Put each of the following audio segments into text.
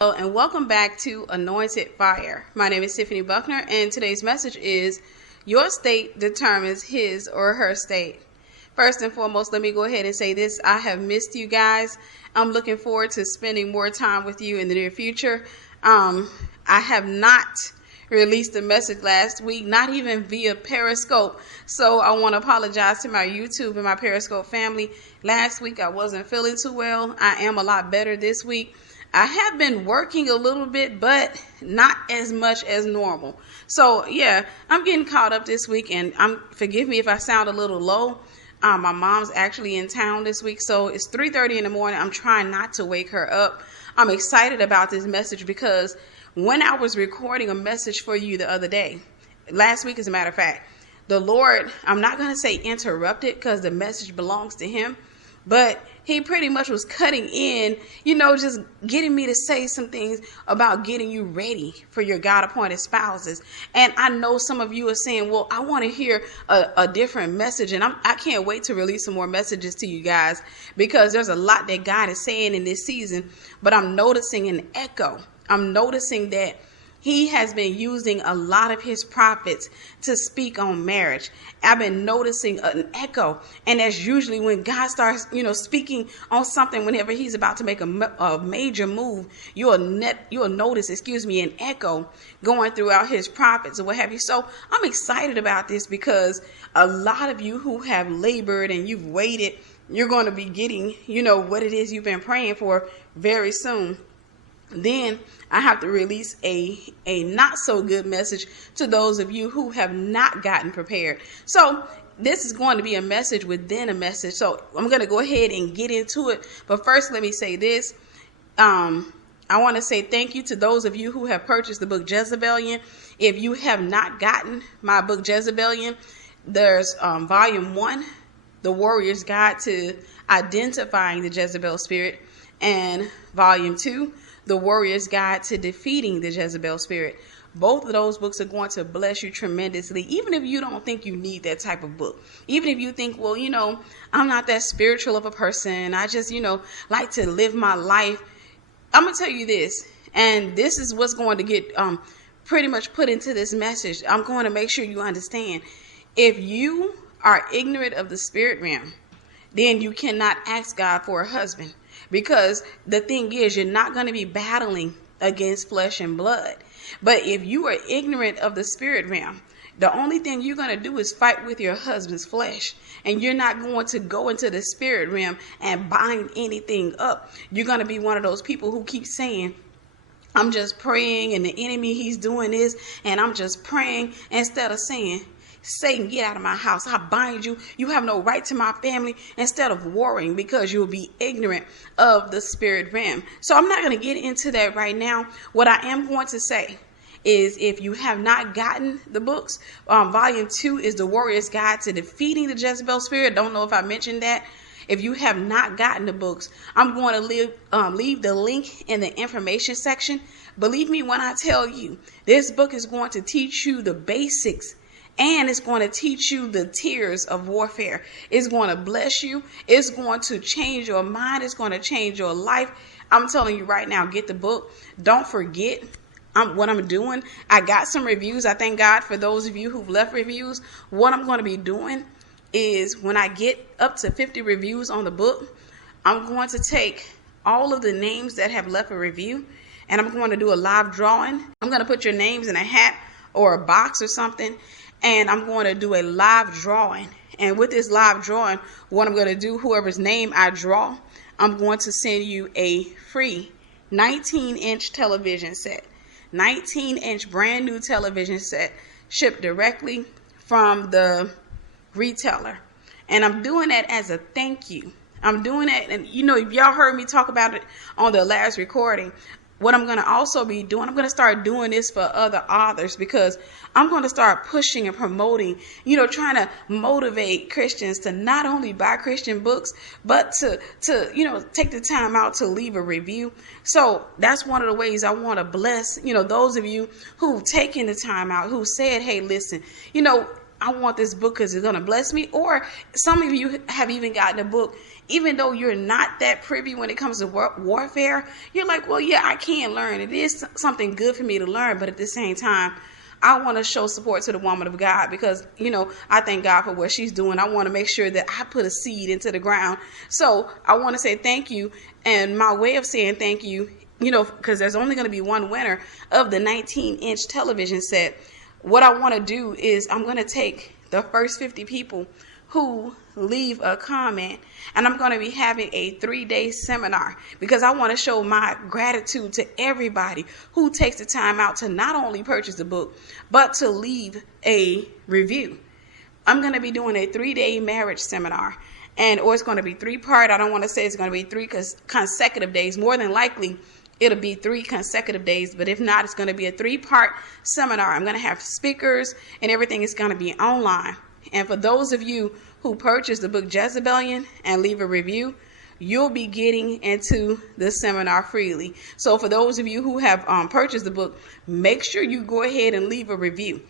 Hello and welcome back to Anointed Fire. My name is Tiffany Buckner and today's message is your state determines his or her state. First and foremost, let me go ahead and say this. I have missed you guys. I'm looking forward to spending more time with you in the near future. I have not released a message last week, not even via Periscope. So I want to apologize to my YouTube and my Periscope family. Last week I wasn't feeling too well. I am a lot better this week. I have been working a little bit, but not as much as normal. So yeah, I'm getting caught up this week, and forgive me if I sound a little low. My mom's actually in town this week, so it's 3:30 in the morning. I'm trying not to wake her up. I'm excited about this message because when I was recording a message for you the other day, last week as a matter of fact, the Lord, I'm not going to say interrupted because the message belongs to him, but he pretty much was cutting in, just getting me to say some things about getting you ready for your God-appointed spouses. And I know some of you are saying, well, I want to hear a different message. And I can't wait to release some more messages to you guys because there's a lot that God is saying in this season. But I'm noticing an echo. I'm noticing that he has been using a lot of his prophets to speak on marriage. I've been noticing an echo, and that's usually when God starts, speaking on something. Whenever he's about to make a major move, you'll notice, an echo going throughout his prophets or what have you. So I'm excited about this because a lot of you who have labored and you've waited, you're going to be getting, what it is you've been praying for very soon. Then I have to release a not so good message to those of you who have not gotten prepared. So this is going to be a message within a message. So I'm going to go ahead and get into it. But first, let me say this. I want to say thank you to those of you who have purchased the book Jezebelian. If you have not gotten my book Jezebelian, there's volume 1, The Warrior's Guide to Identifying the Jezebel Spirit, and volume 2, The Warrior's Guide to Defeating the Jezebel Spirit. Both of those books are going to bless you tremendously, even if you don't think you need that type of book. Even if you think, well, I'm not that spiritual of a person. I just, like to live my life. I'm going to tell you this, and this is what's going to get pretty much put into this message. I'm going to make sure you understand. If you are ignorant of the spirit realm, then you cannot ask God for a husband. Because the thing is, you're not going to be battling against flesh and blood. But if you are ignorant of the spirit realm, the only thing you're going to do is fight with your husband's flesh. And you're not going to go into the spirit realm and bind anything up. You're going to be one of those people who keep saying, I'm just praying and the enemy, he's doing this. And I'm just praying instead of saying, Satan, get out of my house. I bind you. You have no right to my family, instead of worrying because you'll be ignorant of the spirit realm. So I'm not going to get into that right now. What I am going to say is, if you have not gotten the books, volume 2 is The Warrior's Guide to Defeating the Jezebel Spirit. Don't know if I mentioned that. If you have not gotten the books, I'm going to leave the link in the information section. Believe me when I tell you, this book is going to teach you the basics. And it's going to teach you the tears of warfare. It's going to bless you. It's going to change your mind. It's going to change your life. I'm telling you right now, get the book. Don't forget what I'm doing. I got some reviews. I thank God for those of you who've left reviews. What I'm going to be doing is, when I get up to 50 reviews on the book, I'm going to take all of the names that have left a review, and I'm going to do a live drawing. I'm going to put your names in a hat or a box or something, and I'm going to do a live drawing. And with this live drawing, what I'm going to do, whoever's name I draw, I'm going to send you a free 19-inch television set. 19-inch brand new television set, shipped directly from the retailer. And I'm doing that as a thank you. I'm doing that, and if y'all heard me talk about it on the last recording, what I'm going to also be doing, I'm going to start doing this for other authors, because I'm going to start pushing and promoting, trying to motivate Christians to not only buy Christian books, but to take the time out to leave a review. So that's one of the ways I want to bless, those of you who've taken the time out, who said, hey, listen, I want this book because it's going to bless me. Or some of you have even gotten a book, even though you're not that privy when it comes to warfare. You're like, well, yeah, I can learn. It is something good for me to learn. But at the same time, I want to show support to the woman of God because, I thank God for what she's doing. I want to make sure that I put a seed into the ground. So I want to say thank you. And my way of saying thank you, because there's only going to be one winner of the 19-inch television set. What I want to do is I'm going to take the first 50 people who leave a comment, and I'm going to be having a 3-day seminar because I want to show my gratitude to everybody who takes the time out to not only purchase the book, but to leave a review. I'm going to be doing a 3-day marriage seminar, or it's going to be 3-part. I don't want to say it's going to be 3 consecutive days. More than likely, it'll be 3 consecutive days, but if not, it's going to be a 3-part seminar. I'm going to have speakers, and everything is going to be online. And for those of you who purchase the book Jezebelian and leave a review, you'll be getting into the seminar freely. So for those of you who have purchased the book, make sure you go ahead and leave a review.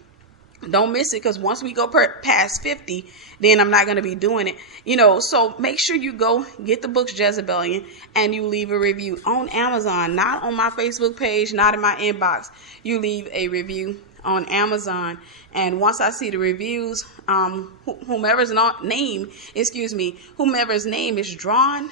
Don't miss it, because once we go past 50, then I'm not going to be doing it. So make sure you go get the books Jezebelian and you leave a review on Amazon, not on my Facebook page, not in my inbox. You leave a review on Amazon, and once I see the reviews, whomever's name is drawn,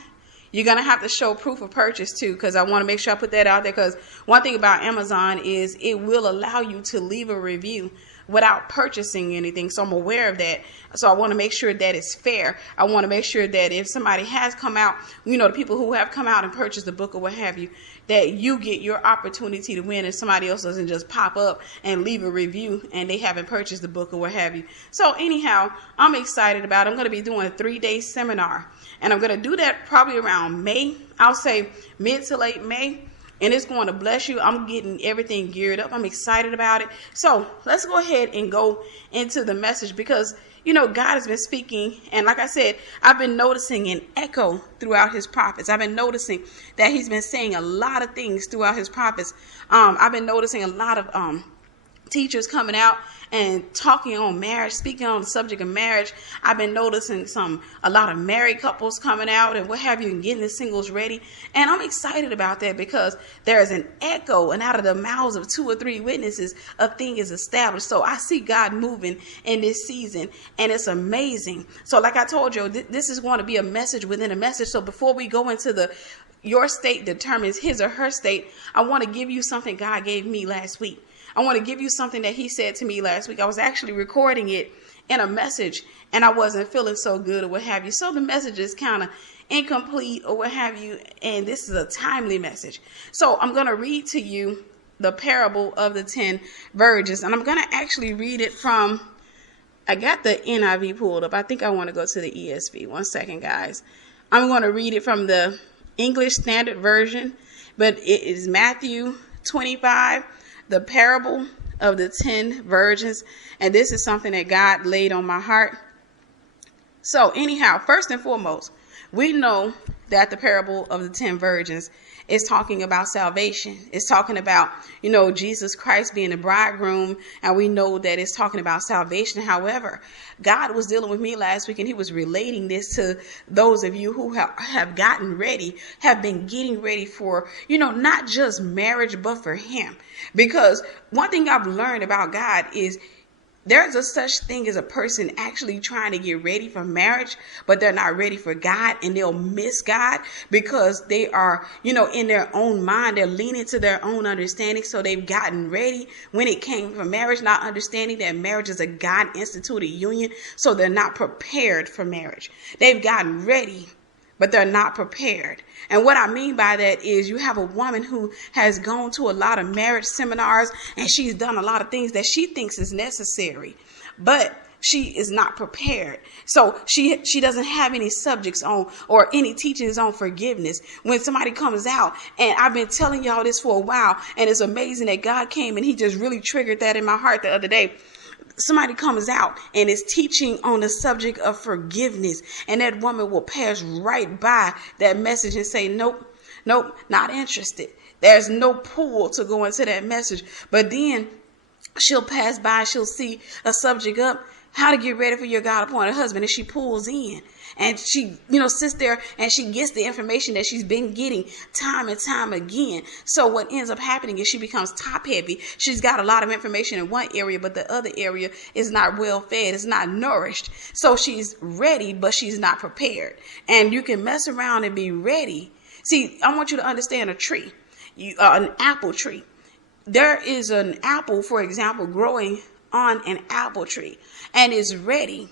you're going to have to show proof of purchase too, because I want to make sure I put that out there, because one thing about Amazon is it will allow you to leave a review without purchasing anything. So I'm aware of that. So I want to make sure that it's fair. I want to make sure that if somebody has come out, the people who have come out and purchased the book or what have you, that you get your opportunity to win, and somebody else doesn't just pop up and leave a review and they haven't purchased the book or what have you. So anyhow, I'm excited about it. I'm going to be doing a 3-day seminar, and I'm going to do that probably around May. I'll say mid to late May. And it's going to bless you. I'm getting everything geared up. I'm excited about it. So let's go ahead and go into the message, because, God has been speaking. And like I said, I've been noticing an echo throughout his prophets. I've been noticing that he's been saying a lot of things throughout his prophets. I've been noticing a lot of teachers coming out and talking on marriage, speaking on the subject of marriage. I've been noticing a lot of married couples coming out and what have you, and getting the singles ready. And I'm excited about that, because there is an echo, and out of the mouths of 2 or 3 witnesses, a thing is established. So I see God moving in this season, and it's amazing. So like I told you, this is going to be a message within a message. So before we go into your state determines his or her state, I want to give you something God gave me last week. I want to give you something that he said to me last week. I was actually recording it in a message, and I wasn't feeling so good or what have you. So the message is kind of incomplete or what have you, and this is a timely message. So I'm going to read to you the parable of the 10 virgins, and I'm going to actually read it from, I got the NIV pulled up. I think I want to go to the ESV. One second, guys. I'm going to read it from the English Standard Version, but it is Matthew 25, the parable of the 10 virgins. And this is something that God laid on my heart. So anyhow, first and foremost, we know that the parable of the 10 virgins is talking about salvation. It's talking about, Jesus Christ being the bridegroom, and we know that it's talking about salvation. However, God was dealing with me last week, and he was relating this to those of you who have gotten ready, have been getting ready for, not just marriage, but for him. Because one thing I've learned about God is there's a such thing as a person actually trying to get ready for marriage, but they're not ready for God, and they'll miss God because they are, in their own mind. They're leaning to their own understanding. So they've gotten ready when it came for marriage, not understanding that marriage is a God-instituted union. So they're not prepared for marriage. They've gotten ready, but they're not prepared. And what I mean by that is you have a woman who has gone to a lot of marriage seminars, and she's done a lot of things that she thinks is necessary, but she is not prepared. So she doesn't have any subjects on or any teachings on forgiveness. When somebody comes out, and I've been telling y'all this for a while, and it's amazing that God came and he just really triggered that in my heart the other day. Somebody comes out and is teaching on the subject of forgiveness, and that woman will pass right by that message and say, nope, not interested. There's no pull to go into that message. But then she'll pass by, she'll see a subject up. how to get ready for your God appointed husband. And she pulls in and she, sits there and she gets the information that she's been getting time and time again. So what ends up happening is she becomes top heavy. She's got a lot of information in one area, but the other area is not well fed. It's not nourished. So she's ready, but she's not prepared. And you can mess around and be ready. See, I want you to understand a tree, an apple tree. There is an apple, for example, growing on an apple tree, and it's ready.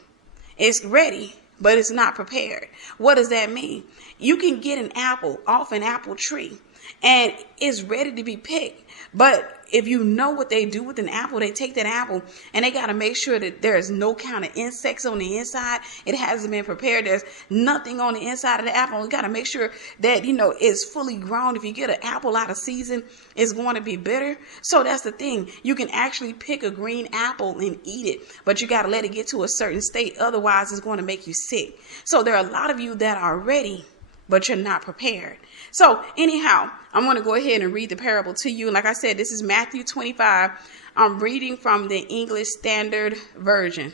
It's ready, but it's not prepared. What does that mean? You can get an apple off an apple tree and it's ready to be picked. But if you know what they do with an apple, they take that apple and they got to make sure that there's no kind of insects on the inside. It hasn't been prepared. There's nothing on the inside of the apple. You got to make sure that, it's fully grown. If you get an apple out of season, it's going to be bitter. So that's the thing. You can actually pick a green apple and eat it, but you got to let it get to a certain state. Otherwise, it's going to make you sick. So there are a lot of you that are ready, but you're not prepared. So anyhow, I'm going to go ahead and read the parable to you. And like I said, this is Matthew 25. I'm reading from the English Standard Version.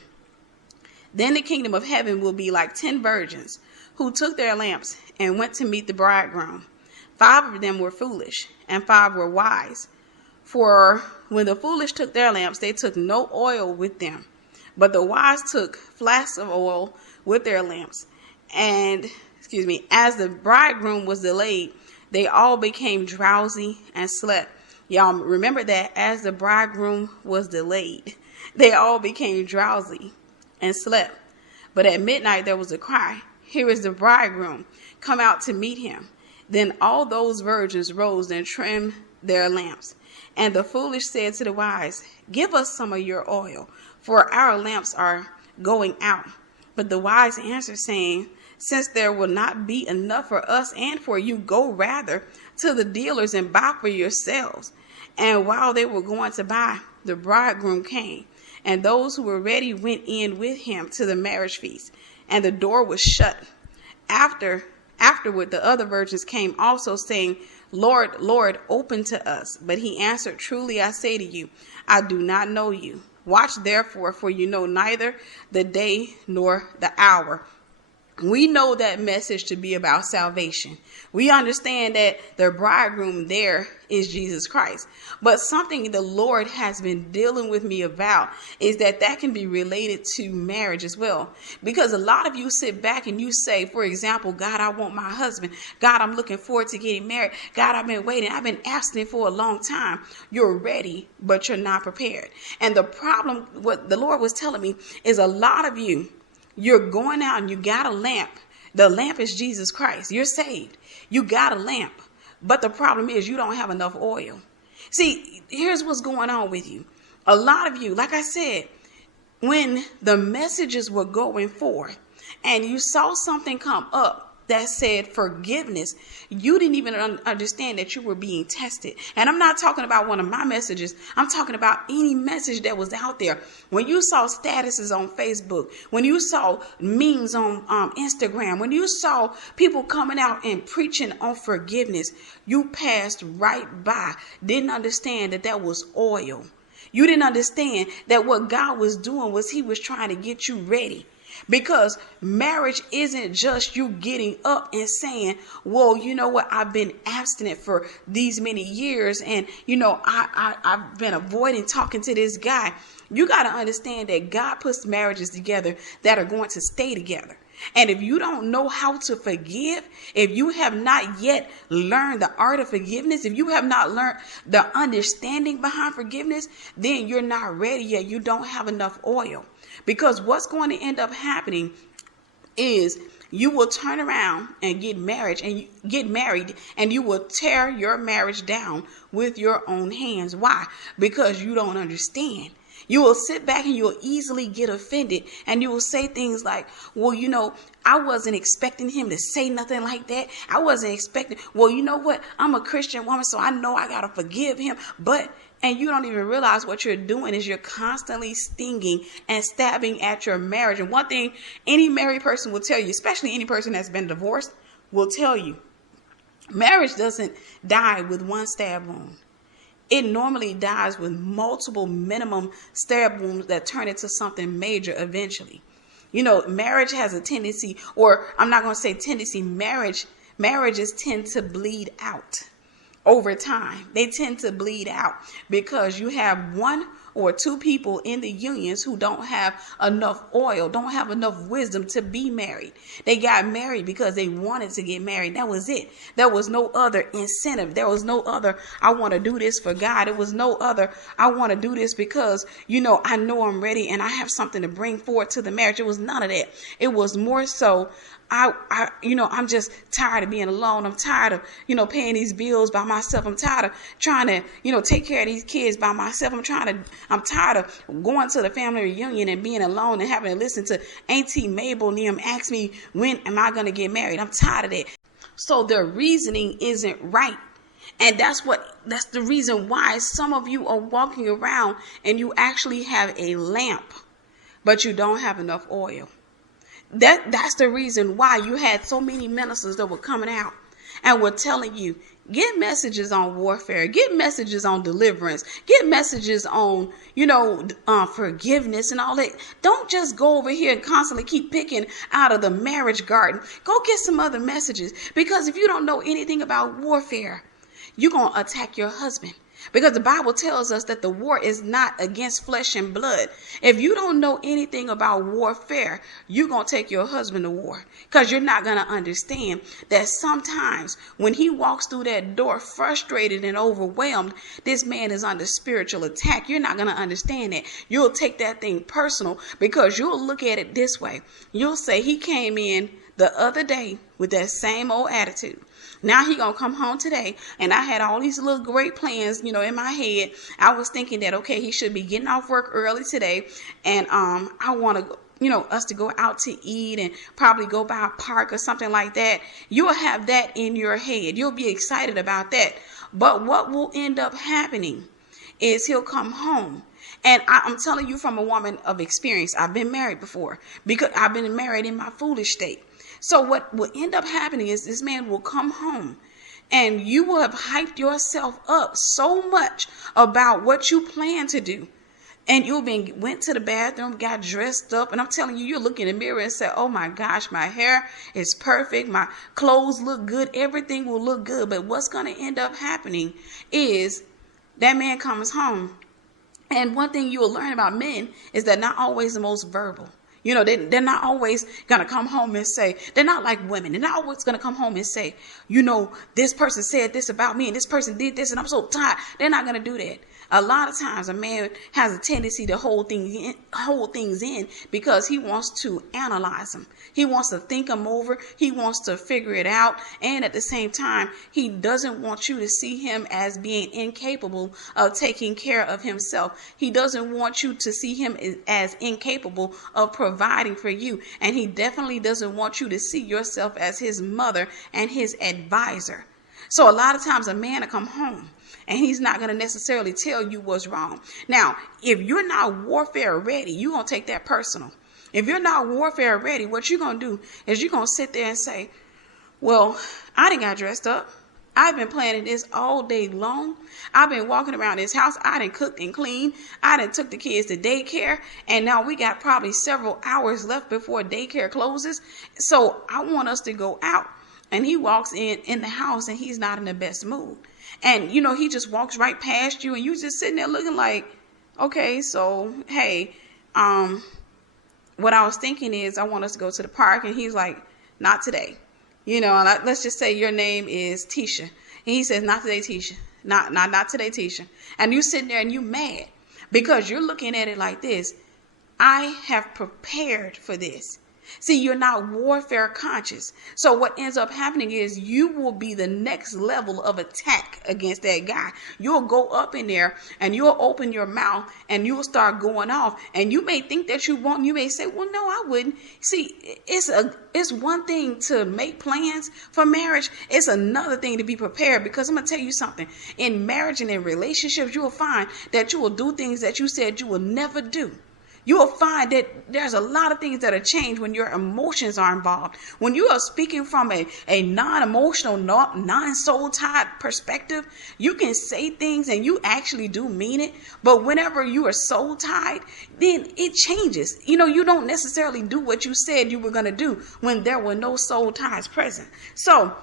Then the kingdom of heaven will be like 10 virgins who took their lamps and went to meet the bridegroom. 5 of them were foolish and 5 were wise. For when the foolish took their lamps, they took no oil with them. But the wise took flasks of oil with their lamps. And as the bridegroom was delayed, they all became drowsy and slept. Y'all remember that, as the bridegroom was delayed, they all became drowsy and slept. But at midnight there was a cry, "Here is the bridegroom, come out to meet him." Then all those virgins rose and trimmed their lamps. And the foolish said to the wise, "Give us some of your oil, for our lamps are going out." But the wise answered, saying, "Since there will not be enough for us and for you, go rather to the dealers and buy for yourselves." And while they were going to buy, the bridegroom came, and those who were ready went in with him to the marriage feast, and the door was shut. Afterward, the other virgins came also, saying, "Lord, Lord, open to us." But he answered, "Truly I say to you, I do not know you. Watch therefore, for you know neither the day nor the hour." We know that message to be about salvation. We understand that the bridegroom there is Jesus Christ. But something the Lord has been dealing with me about is that can be related to marriage as well. Because a lot of you sit back and you say, for example, "God, I want my husband. God, I'm looking forward to getting married. God, I've been waiting. I've been abstinent for a long time." You're ready, but you're not prepared. And the problem, what the Lord was telling me, is a lot of you, you're going out and you got a lamp. The lamp is Jesus Christ. You're saved. You got a lamp. But the problem is you don't have enough oil. See, here's what's going on with you. A lot of you, like I said, when the messages were going forth and you saw something come up that said forgiveness, you didn't even understand that you were being tested. And I'm not talking about one of my messages. I'm talking about any message that was out there. When you saw statuses on Facebook, when you saw memes on Instagram, when you saw people coming out and preaching on forgiveness, you passed right by, didn't understand that was oil. You didn't understand that what God was doing was he was trying to get you ready. Because marriage isn't just you getting up and saying, "Well, you know what? I've been abstinent for these many years. And, I've been avoiding talking to this guy." You got to understand that God puts marriages together that are going to stay together. And if you don't know how to forgive, if you have not yet learned the art of forgiveness, if you have not learned the understanding behind forgiveness, then you're not ready yet. You don't have enough oil. Because what's going to end up happening is you will turn around and get married and you will tear your marriage down with your own hands. Why? Because you don't understand. You will sit back and you'll easily get offended and you will say things like, "Well, I wasn't expecting him to say nothing like that. I wasn't expecting, well, you know what? I'm a Christian woman, so I know I got to forgive him." And you don't even realize what you're doing is you're constantly stinging and stabbing at your marriage. And one thing any married person will tell you, especially any person that's been divorced, will tell you, marriage doesn't die with one stab wound. it normally dies with multiple minimum stab wounds that turn into something major eventually. Marriage has a tendency, or I'm not going to say tendency, marriages tend to bleed out over time. They tend to bleed out because you have one or two people in the unions who don't have enough oil, don't have enough wisdom to be married. They got married because they wanted to get married. That was it. There was no other incentive. There was no other, I want to do this for God. It was no other, I want to do this because, I know I'm ready and I have something to bring forward to the marriage. It was none of that. It was more so, I'm just tired of being alone. I'm tired of, paying these bills by myself. I'm tired of trying to, take care of these kids by myself. I'm tired of going to the family reunion and being alone and having to listen to Auntie Mabel and them ask me, when am I going to get married? I'm tired of that. So their reasoning isn't right. And that's the reason why some of you are walking around and you actually have a lamp, but you don't have enough oil. That's the reason why you had so many ministers that were coming out and were telling you, get messages on warfare, get messages on deliverance, get messages on, forgiveness and all that. Don't just go over here and constantly keep picking out of the marriage garden. Go get some other messages, because if you don't know anything about warfare, you're going to attack your husband. Because the Bible tells us that the war is not against flesh and blood. If you don't know anything about warfare, you're going to take your husband to war, because you're not going to understand that sometimes when he walks through that door frustrated and overwhelmed, this man is under spiritual attack. You're not going to understand that. You'll take that thing personal, because you'll look at it this way. You'll say, he came in the other day with that same old attitude. Now he gonna come home today, and I had all these little great plans, in my head. I was thinking that, okay, he should be getting off work early today, and I want to, us to go out to eat and probably go by a park or something like that. You'll have that in your head. You'll be excited about that. But what will end up happening is he'll come home. And I'm telling you from a woman of experience. I've been married before, because I've been married in my foolish state. So what will end up happening is this man will come home, and you will have hyped yourself up so much about what you plan to do. And went to the bathroom, got dressed up, and I'm telling you, you'll look in the mirror and say, oh my gosh, my hair is perfect. My clothes look good. Everything will look good. But what's going to end up happening is that man comes home. And one thing you will learn about men is that not always the most verbal. They're not always going to come home and say, they're not like women. They're not always going to come home and say, this person said this about me and this person did this and I'm so tired. They're not going to do that. A lot of times a man has a tendency to hold things in because he wants to analyze them. He wants to think them over. He wants to figure it out. And at the same time, he doesn't want you to see him as being incapable of taking care of himself. He doesn't want you to see him as incapable of providing for you. And he definitely doesn't want you to see yourself as his mother and his advisor. So a lot of times a man will come home and he's not going to necessarily tell you what's wrong. Now, if you're not warfare ready, you're going to take that personal. If you're not warfare ready, what you're going to do is you're going to sit there and say, well, I done got dressed up. I've been planning this all day long. I've been walking around this house. I done cooked and cleaned. I done took the kids to daycare. And now we got probably several hours left before daycare closes. So I want us to go out. And he walks in the house and he's not in the best mood. And, he just walks right past you and you just sitting there looking like, okay, so, hey, what I was thinking is I want us to go to the park. And he's like, not today. Let's just say your name is Tisha. And he says, not today, Tisha. Not today, Tisha. And you sitting there and you mad because you're looking at it like this. I have prepared for this. See, you're not warfare conscious. So what ends up happening is you will be the next level of attack against that guy. You'll go up in there and you'll open your mouth and you'll start going off. And you may think that you won't. You may say, well, no, I wouldn't. See, it's one thing to make plans for marriage. It's another thing to be prepared, because I'm going to tell you something. In marriage and in relationships, you will find that you will do things that you said you will never do. You will find that there's a lot of things that are changed when your emotions are involved. When you are speaking from a non-emotional, non-soul tied perspective, you can say things and you actually do mean it. But whenever you are soul tied, then it changes. You don't necessarily do what you said you were going to do when there were no soul ties present. So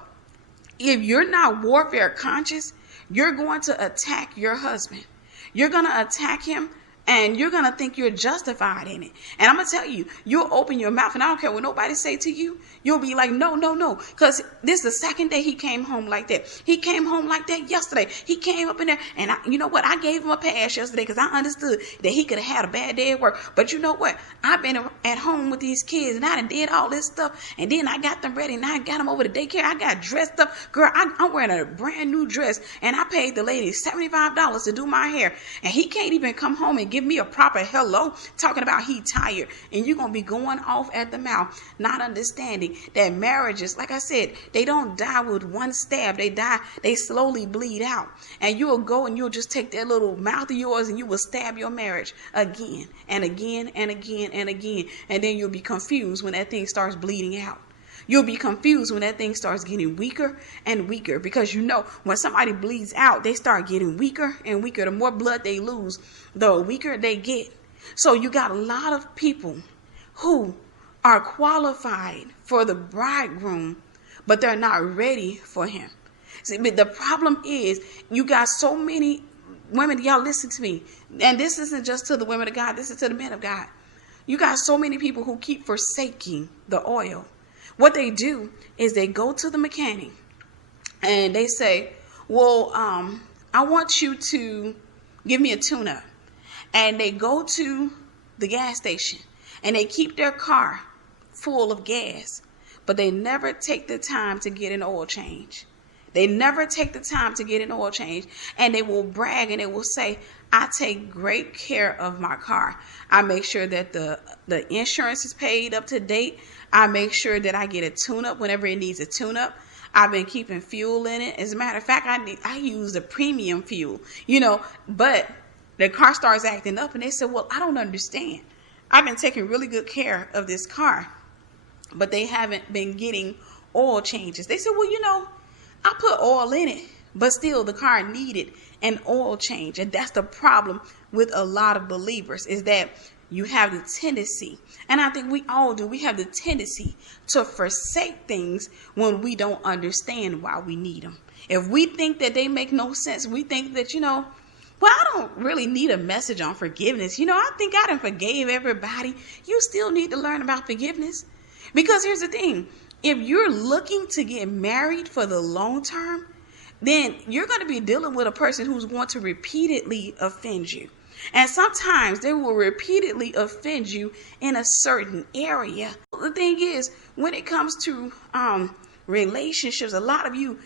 if you're not warfare conscious, you're going to attack your husband. You're going to attack him. And you're going to think you're justified in it. And I'm going to tell you, you'll open your mouth, and I don't care what nobody say to you. You'll be like, no. Because this is the second day he came home like that. He came home like that yesterday. He came up in there, and you know what? I gave him a pass yesterday because I understood that he could have had a bad day at work. But you know what? I've been at home with these kids, and I done did all this stuff. And then I got them ready, and I got them over to daycare. I got dressed up. Girl, I'm wearing a brand new dress, and I paid the lady $75 to do my hair. And he can't even come home and give me a proper hello, talking about he tired. And you're going to be going off at the mouth, not understanding that marriages, like I said, they don't die with one stab. They slowly bleed out. And you'll go and you'll just take that little mouth of yours and you will stab your marriage again and again and again and again. And then you'll be confused when that thing starts bleeding out. You'll be confused when that thing starts getting weaker and weaker, because when somebody bleeds out, they start getting weaker and weaker. The more blood they lose, the weaker they get. So you got a lot of people who are qualified for the bridegroom, but they're not ready for him. See, but the problem is you got so many women, y'all listen to me. And this isn't just to the women of God, this is to the men of God. You got so many people who keep forsaking the oil. What they do is they go to the mechanic and they say, well, I want you to give me a tune-up. And they go to the gas station and they keep their car full of gas, but they never take the time to get an oil change. They never take the time to get an oil change. And they will brag and they will say, I take great care of my car. I make sure that the insurance is paid up to date. I make sure that I get a tune-up whenever it needs a tune-up. I've been keeping fuel in it. As a matter of fact, I use the premium fuel, but the car starts acting up and they said, well, I don't understand. I've been taking really good care of this car, but they haven't been getting oil changes. They said, well, I put oil in it, but still the car needed an oil change. And that's the problem with a lot of believers, is that you have the tendency, and I think we all do, we have the tendency to forsake things when we don't understand why we need them. If we think that they make no sense, we think that, I don't really need a message on forgiveness. I think I done forgave everybody. You still need to learn about forgiveness. Because here's the thing. If you're looking to get married for the long term, then you're going to be dealing with a person who's going to repeatedly offend you. And sometimes they will repeatedly offend you in a certain area. The thing is, when it comes to relationships, a lot of you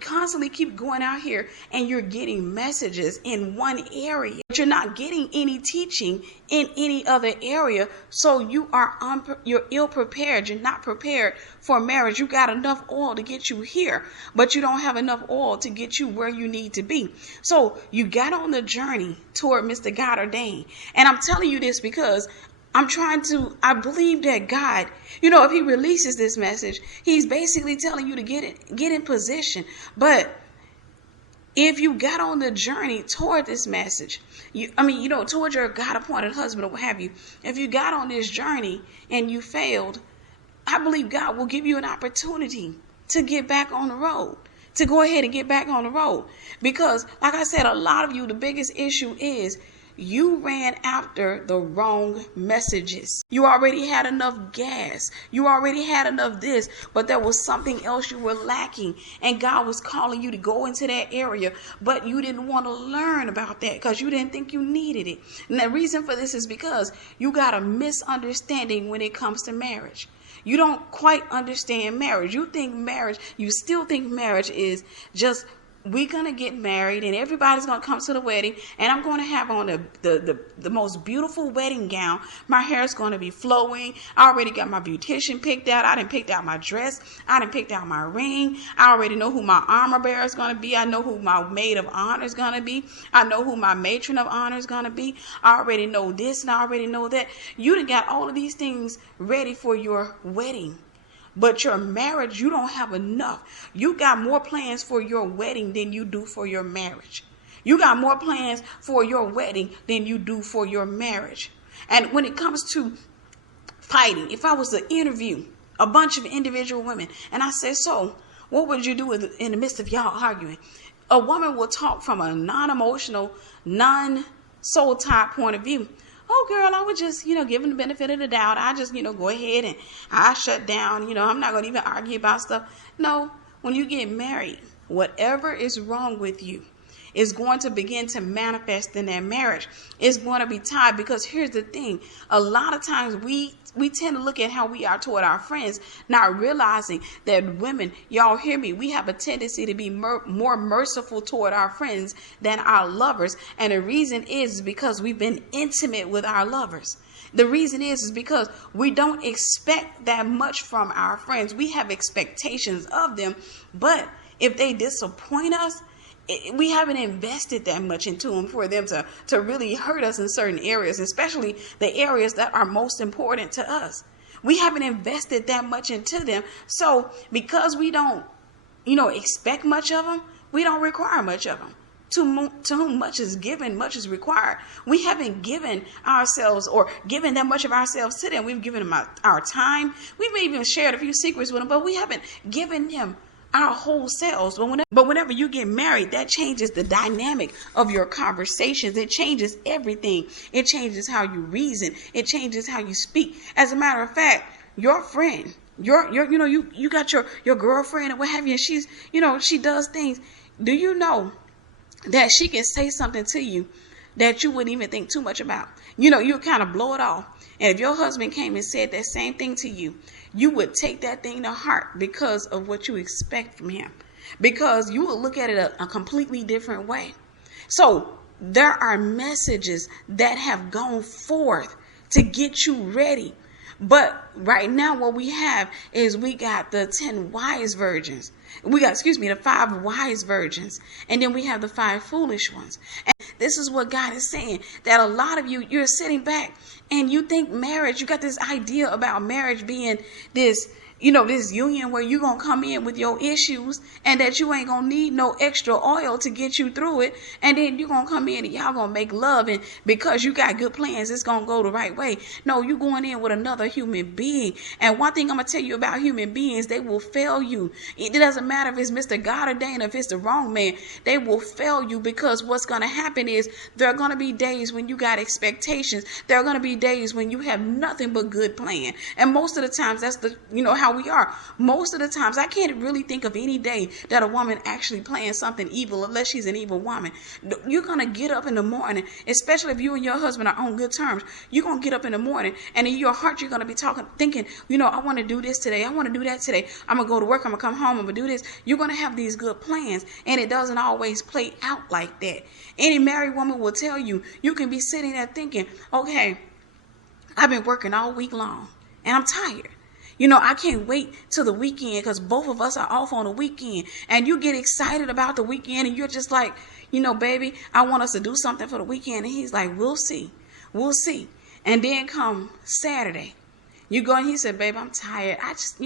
constantly keep going out here and you're getting messages in one area, but you're not getting any teaching in any other area. So you're ill prepared. You're not prepared for marriage. You got enough oil to get you here, but you don't have enough oil to get you where you need to be. So you got on the journey toward Mr. God ordained. And I'm telling you this because I believe that God, if he releases this message, he's basically telling you to get in position. But if you got on the journey toward this message, toward your God-appointed husband or what have you, if you got on this journey and you failed, I believe God will give you an opportunity to get back on the road, to go ahead and get back on the road. Because, like I said, a lot of you, the biggest issue is you ran after the wrong messages. You already had enough gas. You already had enough this, but there was something else you were lacking. And God was calling you to go into that area, but you didn't want to learn about that because you didn't think you needed it. And the reason for this is because you got a misunderstanding when it comes to marriage. You don't quite understand marriage. You still think marriage is just we're going to get married and everybody's going to come to the wedding, and I'm going to have on the most beautiful wedding gown. My hair is going to be flowing. I already got my beautician picked out. I done picked out my dress. I done picked out my ring. I already know who my armor bearer is going to be. I know who my maid of honor is going to be. I know who my matron of honor is going to be. I already know this and I already know that. You done got all of these things ready for your wedding. But your marriage, you don't have enough. You got more plans for your wedding than you do for your marriage. You got more plans for your wedding than you do for your marriage. And when it comes to fighting, if I was to interview a bunch of individual women and I said, so what would you do in the midst of y'all arguing? A woman will talk from a non-emotional, non-soul tie point of view. Oh, girl, I would just, give them the benefit of the doubt. I just, go ahead and I shut down. I'm not going to even argue about stuff. No, when you get married, whatever is wrong with you is going to begin to manifest in that marriage. It's going to be tied, because here's the thing. A lot of times we tend to look at how we are toward our friends, not realizing that women, y'all hear me, we have a tendency to be more merciful toward our friends than our lovers. And the reason is because we've been intimate with our lovers. The reason is because we don't expect that much from our friends. We have expectations of them, but if they disappoint us, we haven't invested that much into them for them to really hurt us in certain areas, especially the areas that are most important to us. We haven't invested that much into them. So because we don't, expect much of them, we don't require much of them. To whom much is given, much is required. We haven't given ourselves or given that much of ourselves to them. We've given them our time. We've even shared a few secrets with them, but we haven't given them our whole selves. But whenever you get married, that changes the dynamic of your conversations. It changes everything. It changes how you reason. It changes how you speak. As a matter of fact, your friend, you got your girlfriend or what have you, and she's, she does things. Do you know that she can say something to you that you wouldn't even think too much about? You kind of blow it off. And if your husband came and said that same thing to you, you would take that thing to heart because of what you expect from him, because you will look at it a completely different way. So there are messages that have gone forth to get you ready. But right now what we have is we got the 10 wise virgins. We got, the 5 wise virgins. And then we have the 5 foolish ones. And this is what God is saying, that a lot of you're sitting back and you think marriage, you got this idea about marriage being this, this union where you're going to come in with your issues and that you ain't going to need no extra oil to get you through it. And then you're going to come in and y'all going to make love. And because you got good plans, it's going to go the right way. No, you're going in with another human being. And one thing I'm going to tell you about human beings, they will fail you. It doesn't matter if it's Mr. God ordained or if it's the wrong man. They will fail you, because what's going to happen is there are going to be days when you got expectations. There are going to be days when you have nothing but good plan. And most of the times that's how we are. Most of the times I can't really think of any day that a woman actually plans something evil unless she's an evil woman. You're going to get up in the morning, especially if you and your husband are on good terms. You're going to get up in the morning and in your heart you're going to be thinking, I want to do this today. I want to do that today. I'm going to go to work. I'm going to come home. I'm going to do this. You're going to have these good plans, and it doesn't always play out like that. Any married woman will tell you, you can be sitting there thinking, okay, I've been working all week long and I'm tired. I can't wait till the weekend because both of us are off on the weekend. And you get excited about the weekend and you're just like, baby, I want us to do something for the weekend. And he's like, we'll see. We'll see. And then come Saturday, you go and he said, babe, I'm tired. I just,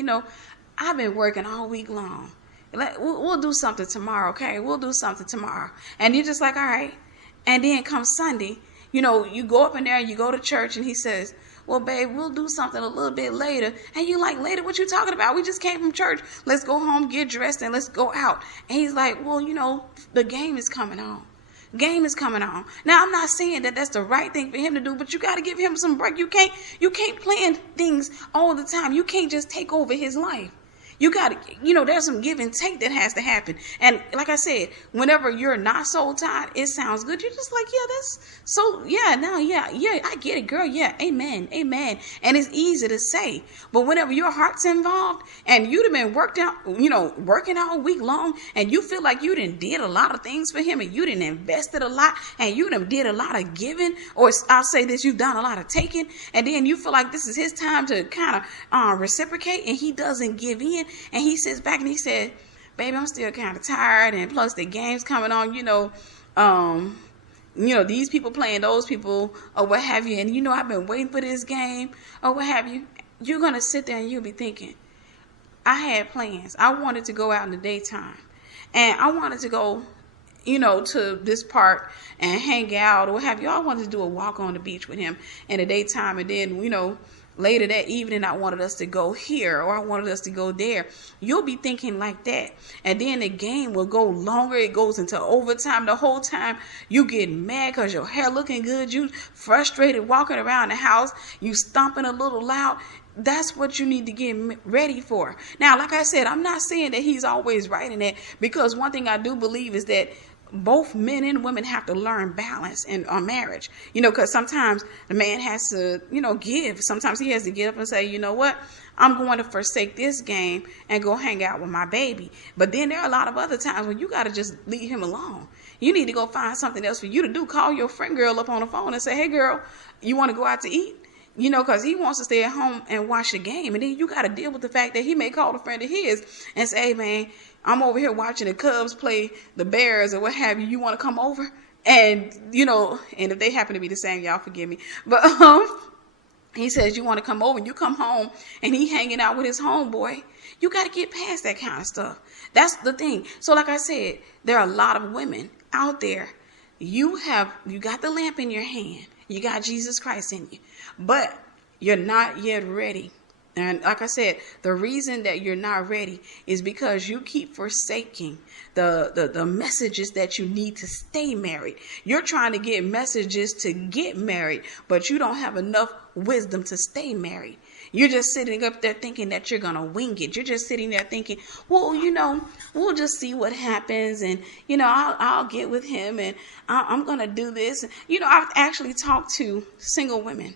I've been working all week long. We'll do something tomorrow, okay? We'll do something tomorrow. And you're just like, all right. And then come Sunday, you go up in there and you go to church and he says, well, babe, we'll do something a little bit later. And you're like, later? What you talking about? We just came from church. Let's go home, get dressed, and let's go out. And he's like, well, the game is coming on. Game is coming on. Now, I'm not saying that that's the right thing for him to do, but you got to give him some break. You can't plan things all the time. You can't just take over his life. You got to, there's some give and take that has to happen. And like I said, whenever you're not soul tied, it sounds good. You're just like, yeah, that's so, yeah, no, yeah, I get it, girl. Yeah, amen, amen. And it's easy to say. But whenever your heart's involved and you'd have been working all week long, and you feel like you done did a lot of things for him, and you done invested a lot, and you done did a lot of giving, or I'll say this, you've done a lot of taking, and then you feel like this is his time to kind of reciprocate, and he doesn't give in. And he sits back and he said, baby, I'm still kind of tired. And plus the game's coming on, these people playing those people or what have you. And, I've been waiting for this game or what have you. You're going to sit there and you'll be thinking, I had plans. I wanted to go out in the daytime. And I wanted to go, to this park and hang out or what have you. I wanted to do a walk on the beach with him in the daytime. And then, later that evening, I wanted us to go here or I wanted us to go there. You'll be thinking like that. And then the game will go longer. It goes into overtime. The whole time you get mad because your hair looking good. You frustrated walking around the house. You stomping a little loud. That's what you need to get ready for. Now, like I said, I'm not saying that he's always right in that, because one thing I do believe is that both men and women have to learn balance in a marriage, because sometimes the man has to, give. Sometimes he has to get up and say, you know what, I'm going to forsake this game and go hang out with my baby. But then there are a lot of other times when you got to just leave him alone. You need to go find something else for you to do. Call your friend girl up on the phone and say, hey girl, you want to go out to eat? Because he wants to stay at home and watch the game. And then you got to deal with the fact that he may call a friend of his and say, hey, man, I'm over here watching the Cubs play the Bears or what have you. You want to come over? And, and if they happen to be the same, y'all forgive me. But he says, you want to come over, and you come home and he hanging out with his homeboy. You got to get past that kind of stuff. That's the thing. So like I said, there are a lot of women out there. You got the lamp in your hand. You got Jesus Christ in you, but you're not yet ready. And like I said, the reason that you're not ready is because you keep forsaking the messages that you need to stay married. You're trying to get messages to get married, but you don't have enough wisdom to stay married. You're just sitting up there thinking that you're going to wing it. You're just sitting there thinking, well, we'll just see what happens. And, I'll get with him and I'm going to do this. I've actually talked to single women,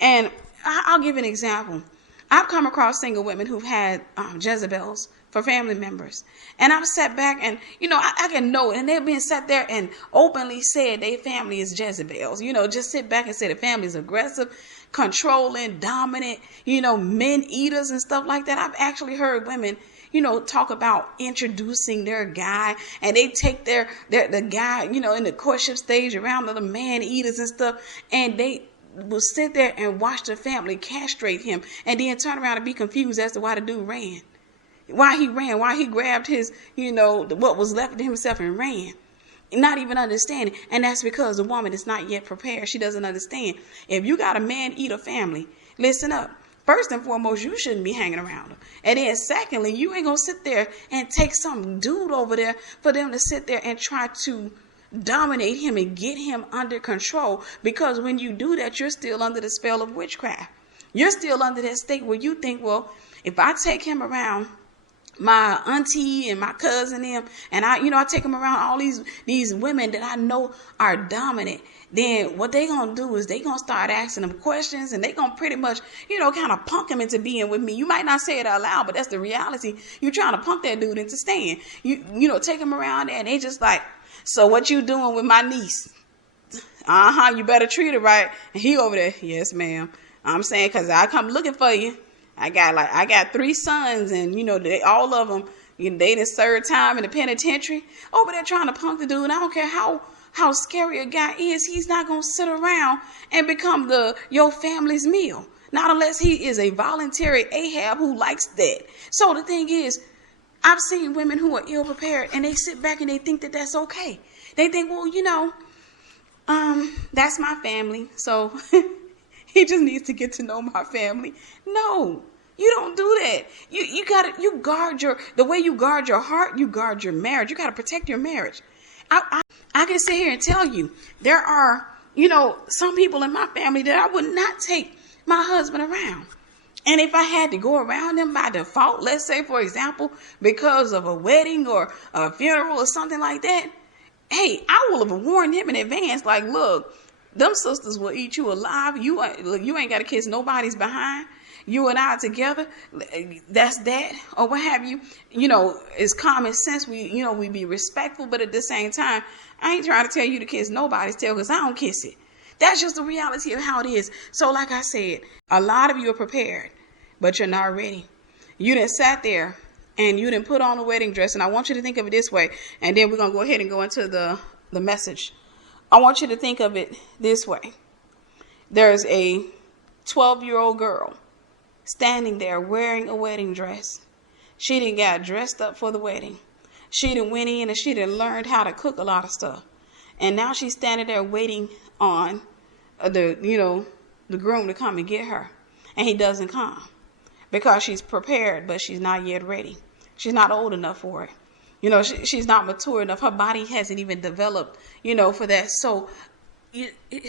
and I'll give an example. I've come across single women who've had Jezebels for family members. And I've sat back and, I can know it. And they've been sat there and openly said their family is Jezebels. Just sit back and say the family is aggressive, controlling, dominant, men eaters and stuff like that. I've actually heard women, talk about introducing their guy, and they take the guy, in the courtship stage around the man eaters and stuff, and they will sit there and watch the family castrate him and then turn around and be confused as to why the dude ran. Why he grabbed his, what was left of himself and ran. Not even understanding. And that's because the woman is not yet prepared. She doesn't understand. If you got a man-eater family, listen up. First and foremost, you shouldn't be hanging around them. And then secondly, you ain't going to sit there and take some dude over there for them to sit there and try to dominate him and get him under control. Because when you do that, you're still under the spell of witchcraft. You're still under that state where you think, well, if I take him around my auntie and my cousin and I take them around all these women that I know are dominant, then what they gonna do is they gonna start asking them questions, and they gonna pretty much, kind of punk him into being with me. You might not say it out loud, but that's the reality. You're trying to punk that dude into staying. You take him around there and they just like, so what you doing with my niece? You better treat her right. And he over there, yes ma'am. I'm saying, cause I come looking for you. I got 3 sons, and they all of them, they done served time in the penitentiary. Over there trying to punk the dude. And I don't care how scary a guy is, he's not gonna sit around and become your family's meal. Not unless he is a voluntary Ahab who likes that. So the thing is, I've seen women who are ill prepared, and they sit back and they think that that's okay. They think, well, that's my family, so he just needs to get to know my family. No, you don't do that. You guard the way you guard your heart, you guard your marriage. You got to protect your marriage. I can sit here and tell you, there are, some people in my family that I would not take my husband around. And if I had to go around them by default, let's say, for example, because of a wedding or a funeral or something like that, hey, I will have warned him in advance, like, look, them sisters will eat you alive. You ain't got to kiss nobody's behind. You and I together, that's that, or what have you. It's common sense. We be respectful, but at the same time, I ain't trying to tell you to kiss nobody's tail because I don't kiss it. That's just the reality of how it is. So like I said, a lot of you are prepared, but you're not ready. You done sat there and you done put on a wedding dress. And I want you to think of it this way. And then we're going to go ahead and go into the message. I want you to think of it this way. There's a 12-year-old girl standing there wearing a wedding dress. She done got dressed up for the wedding. She done went in and she done learned how to cook a lot of stuff. And now she's standing there waiting on the groom to come and get her. And he doesn't come because she's prepared, but she's not yet ready. She's not old enough for it. She's not mature enough. Her body hasn't even developed, for that. So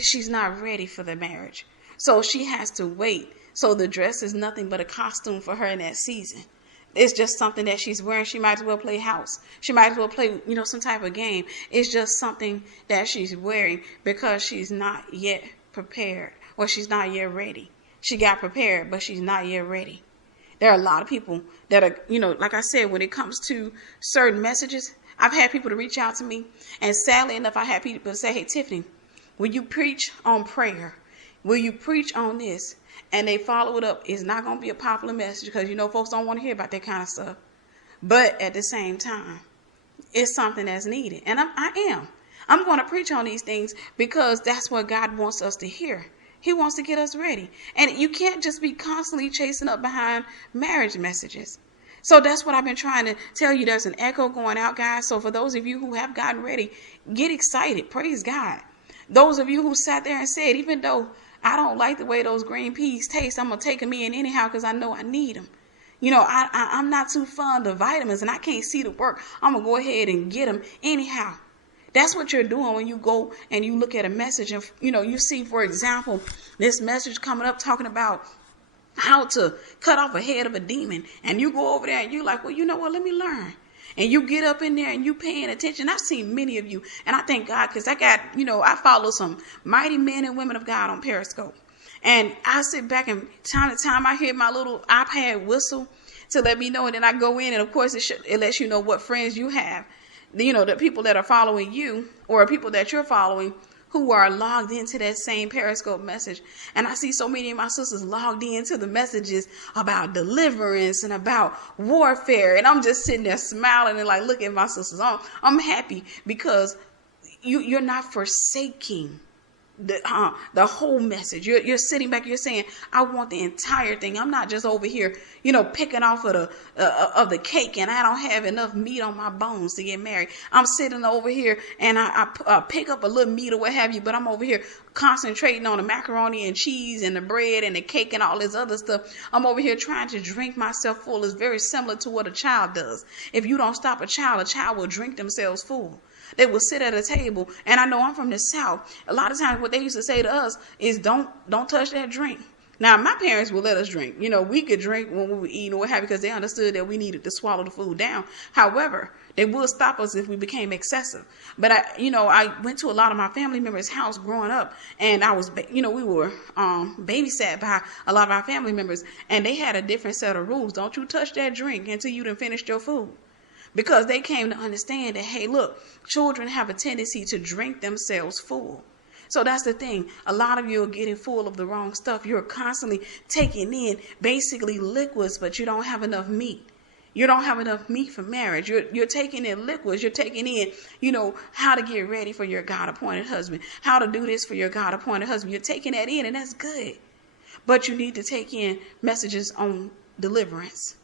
she's not ready for the marriage. So she has to wait. So the dress is nothing but a costume for her in that season. It's just something that she's wearing. She might as well play house. She might as well play, some type of game. It's just something that she's wearing because she's not yet prepared or she's not yet ready. She got prepared, but she's not yet ready. There are a lot of people that are, like I said, when it comes to certain messages, I've had people to reach out to me. And sadly enough, I had people say, hey, Tiffany, will you preach on prayer? Will you preach on this? And they follow it up. It's not going to be a popular message because, folks don't want to hear about that kind of stuff. But at the same time, it's something that's needed. And I'm going to preach on these things because that's what God wants us to hear. He wants to get us ready. And you can't just be constantly chasing up behind marriage messages. So that's what I've been trying to tell you. There's an echo going out, guys. So for those of you who have gotten ready, get excited. Praise God. Those of you who sat there and said, even though I don't like the way those green peas taste, I'm going to take them in anyhow because I know I need them. I'm not too fond of vitamins and I can't see the work. I'm going to go ahead and get them anyhow. That's what you're doing when you go and you look at a message and, you see, for example, this message coming up talking about how to cut off a head of a demon. And you go over there and you're like, well, you know what? Let me learn. And you get up in there and you paying attention. I've seen many of you. And I thank God because I got, I follow some mighty men and women of God on Periscope. And I sit back and time to time I hear my little iPad whistle to let me know. And then I go in and, of course, it lets you know what friends you have. The people that are following you or people that you're following who are logged into that same Periscope message. And I see so many of my sisters logged into the messages about deliverance and about warfare. And I'm just sitting there smiling and like, look at my sisters. I'm happy because you're not forsaking the whole message. You're sitting back, you're saying, I want the entire thing. I'm not just over here, picking off of the cake and I don't have enough meat on my bones to get married. I'm sitting over here and I pick up a little meat or what have you, but I'm over here concentrating on the macaroni and cheese and the bread and the cake and all this other stuff. I'm over here trying to drink myself full. It's very similar to what a child does. If you don't stop a child will drink themselves full. They will sit at a table, and I know I'm from the South. A lot of times what they used to say to us is don't touch that drink. Now, my parents would let us drink. We could drink when we were eating or what have you because they understood that we needed to swallow the food down. However, they would stop us if we became excessive. But I went to a lot of my family members' house growing up, and I was, we were babysat by a lot of our family members, and they had a different set of rules. Don't you touch that drink until you done finished your food. Because they came to understand that, hey, look, children have a tendency to drink themselves full. So that's the thing. A lot of you are getting full of the wrong stuff. You're constantly taking in basically liquids, but you don't have enough meat. You don't have enough meat for marriage. You're taking in liquids. You're taking in, how to get ready for your God-appointed husband, how to do this for your God-appointed husband. You're taking that in, and that's good. But you need to take in messages on deliverance.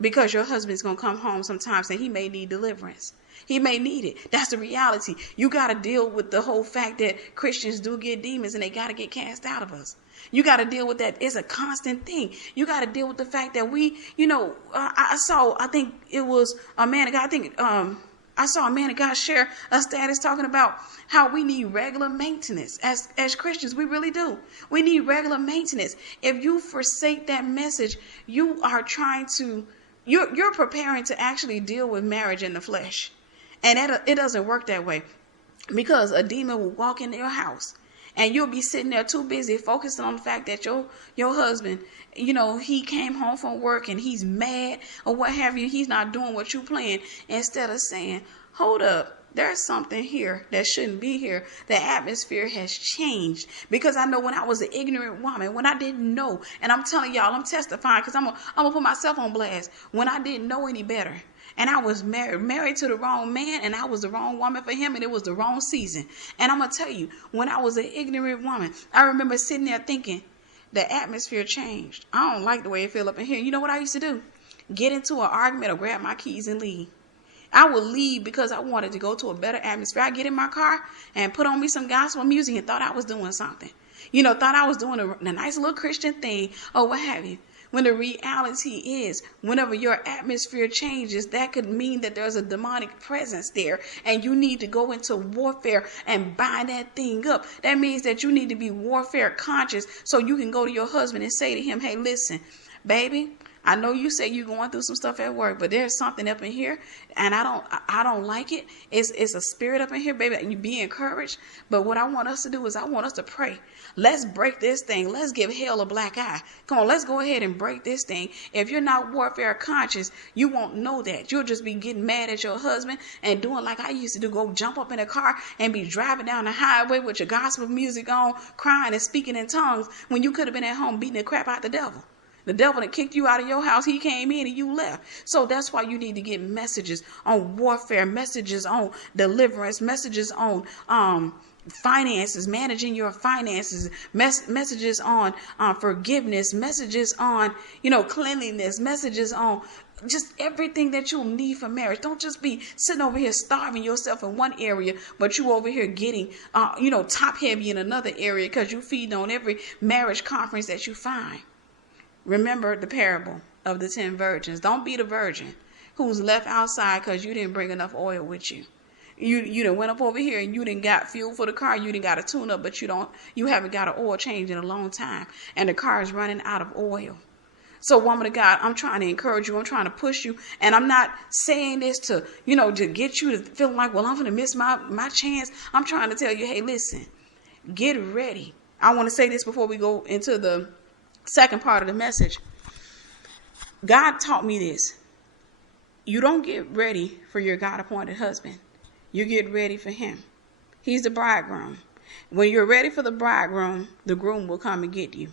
Because your husband's going to come home sometimes and he may need deliverance. He may need it. That's the reality. You got to deal with the whole fact that Christians do get demons and they got to get cast out of us. You got to deal with that. It's a constant thing. You got to deal with the fact that we, I think it was a man, I think I saw a man of God share a status talking about how we need regular maintenance. As Christians, we really do. We need regular maintenance. If you forsake that message, you are you're preparing to actually deal with marriage in the flesh. And it doesn't work that way, because a demon will walk into your house and you'll be sitting there too busy focusing on the fact that your husband, he came home from work and he's mad or what have you. He's not doing what you planned, instead of saying, hold up, there's something here that shouldn't be here. The atmosphere has changed. Because I know when I was an ignorant woman, when I didn't know, and I'm telling y'all, I'm testifying because I'm gonna put myself on blast. When I didn't know any better, and I was married to the wrong man, and I was the wrong woman for him, and it was the wrong season. And I'm going to tell you, when I was an ignorant woman, I remember sitting there thinking, the atmosphere changed. I don't like the way it feel up in here. You know what I used to do? Get into an argument or grab my keys and leave. I would leave because I wanted to go to a better atmosphere. I get in my car and put on me some gospel music and thought I was doing something. Thought I was doing a nice little Christian thing or what have you. When the reality is, whenever your atmosphere changes, that could mean that there's a demonic presence there, and you need to go into warfare and bind that thing up. That means that you need to be warfare conscious, so you can go to your husband and say to him, hey, listen, baby, I know you say you're going through some stuff at work, but there's something up in here, and I don't like it. It's a spirit up in here, baby, and you be encouraged. But what I want us to do is I want us to pray. Let's break this thing. Let's give hell a black eye. Come on, let's go ahead and break this thing. If you're not warfare conscious, you won't know that. You'll just be getting mad at your husband and doing like I used to do, go jump up in a car and be driving down the highway with your gospel music on, crying and speaking in tongues, when you could have been at home beating the crap out the devil. The devil that kicked you out of your house, he came in and you left. So that's why you need to get messages on warfare, messages on deliverance, messages on finances, managing your finances, messages on forgiveness, messages on, cleanliness, messages on just everything that you'll need for marriage. Don't just be sitting over here starving yourself in one area, but you over here getting, top heavy in another area because you feed on every marriage conference that you find. Remember the parable of the 10 virgins. Don't be the virgin who's left outside because you didn't bring enough oil with you. You done went up over here and you didn't got fuel for the car. You didn't got a tune up, but you haven't got an oil change in a long time, and the car is running out of oil. So, woman of God, I'm trying to encourage you. I'm trying to push you, and I'm not saying this to get you to feel like, well, I'm going to miss my chance. I'm trying to tell you, hey, listen, get ready. I want to say this before we go into the second part of the message. God taught me this. You don't get ready for your God-appointed husband. You get ready for him. He's the bridegroom. When you're ready for the bridegroom, the groom will come and get you.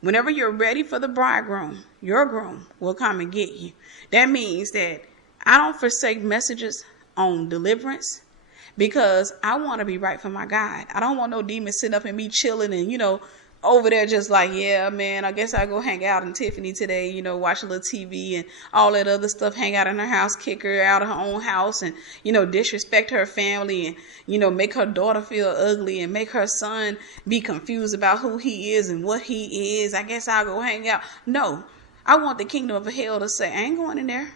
Whenever you're ready for the bridegroom, your groom will come and get you. That means that I don't forsake messages on deliverance, because I want to be right for my God. I don't want no demon sitting up and me chilling and, over there just like, yeah, man, I guess I'll go hang out in Tiffany today, watch a little TV and all that other stuff, hang out in her house, kick her out of her own house and, disrespect her family and, make her daughter feel ugly and make her son be confused about who he is and what he is. I guess I'll go hang out. No, I want the kingdom of hell to say, I ain't going in there.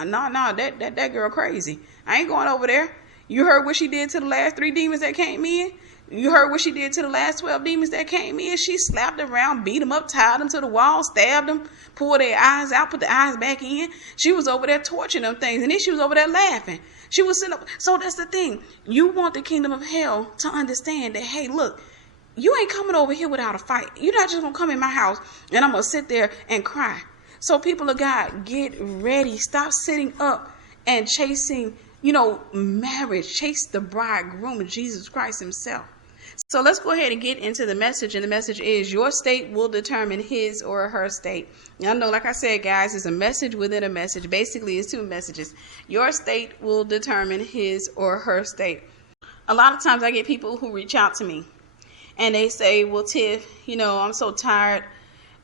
No, that girl crazy. I ain't going over there. You heard what she did to the last 3 demons that came in? You heard what she did to the last 12 demons that came in? She slapped them around, beat them up, tied them to the wall, stabbed them, pulled their eyes out, put the eyes back in. She was over there torturing them things, and then she was over there laughing. She was sitting up. So that's the thing. You want the kingdom of hell to understand that, hey, look, you ain't coming over here without a fight. You're not just going to come in my house, and I'm going to sit there and cry. So people of God, get ready. Stop sitting up and chasing, marriage. Chase the bridegroom, Jesus Christ himself. So let's go ahead and get into the message. And the message is, your state will determine his or her state. I know, like I said, guys, it's a message within a message. Basically, it's 2 messages. Your state will determine his or her state. A lot of times I get people who reach out to me and they say, well, Tiff, I'm so tired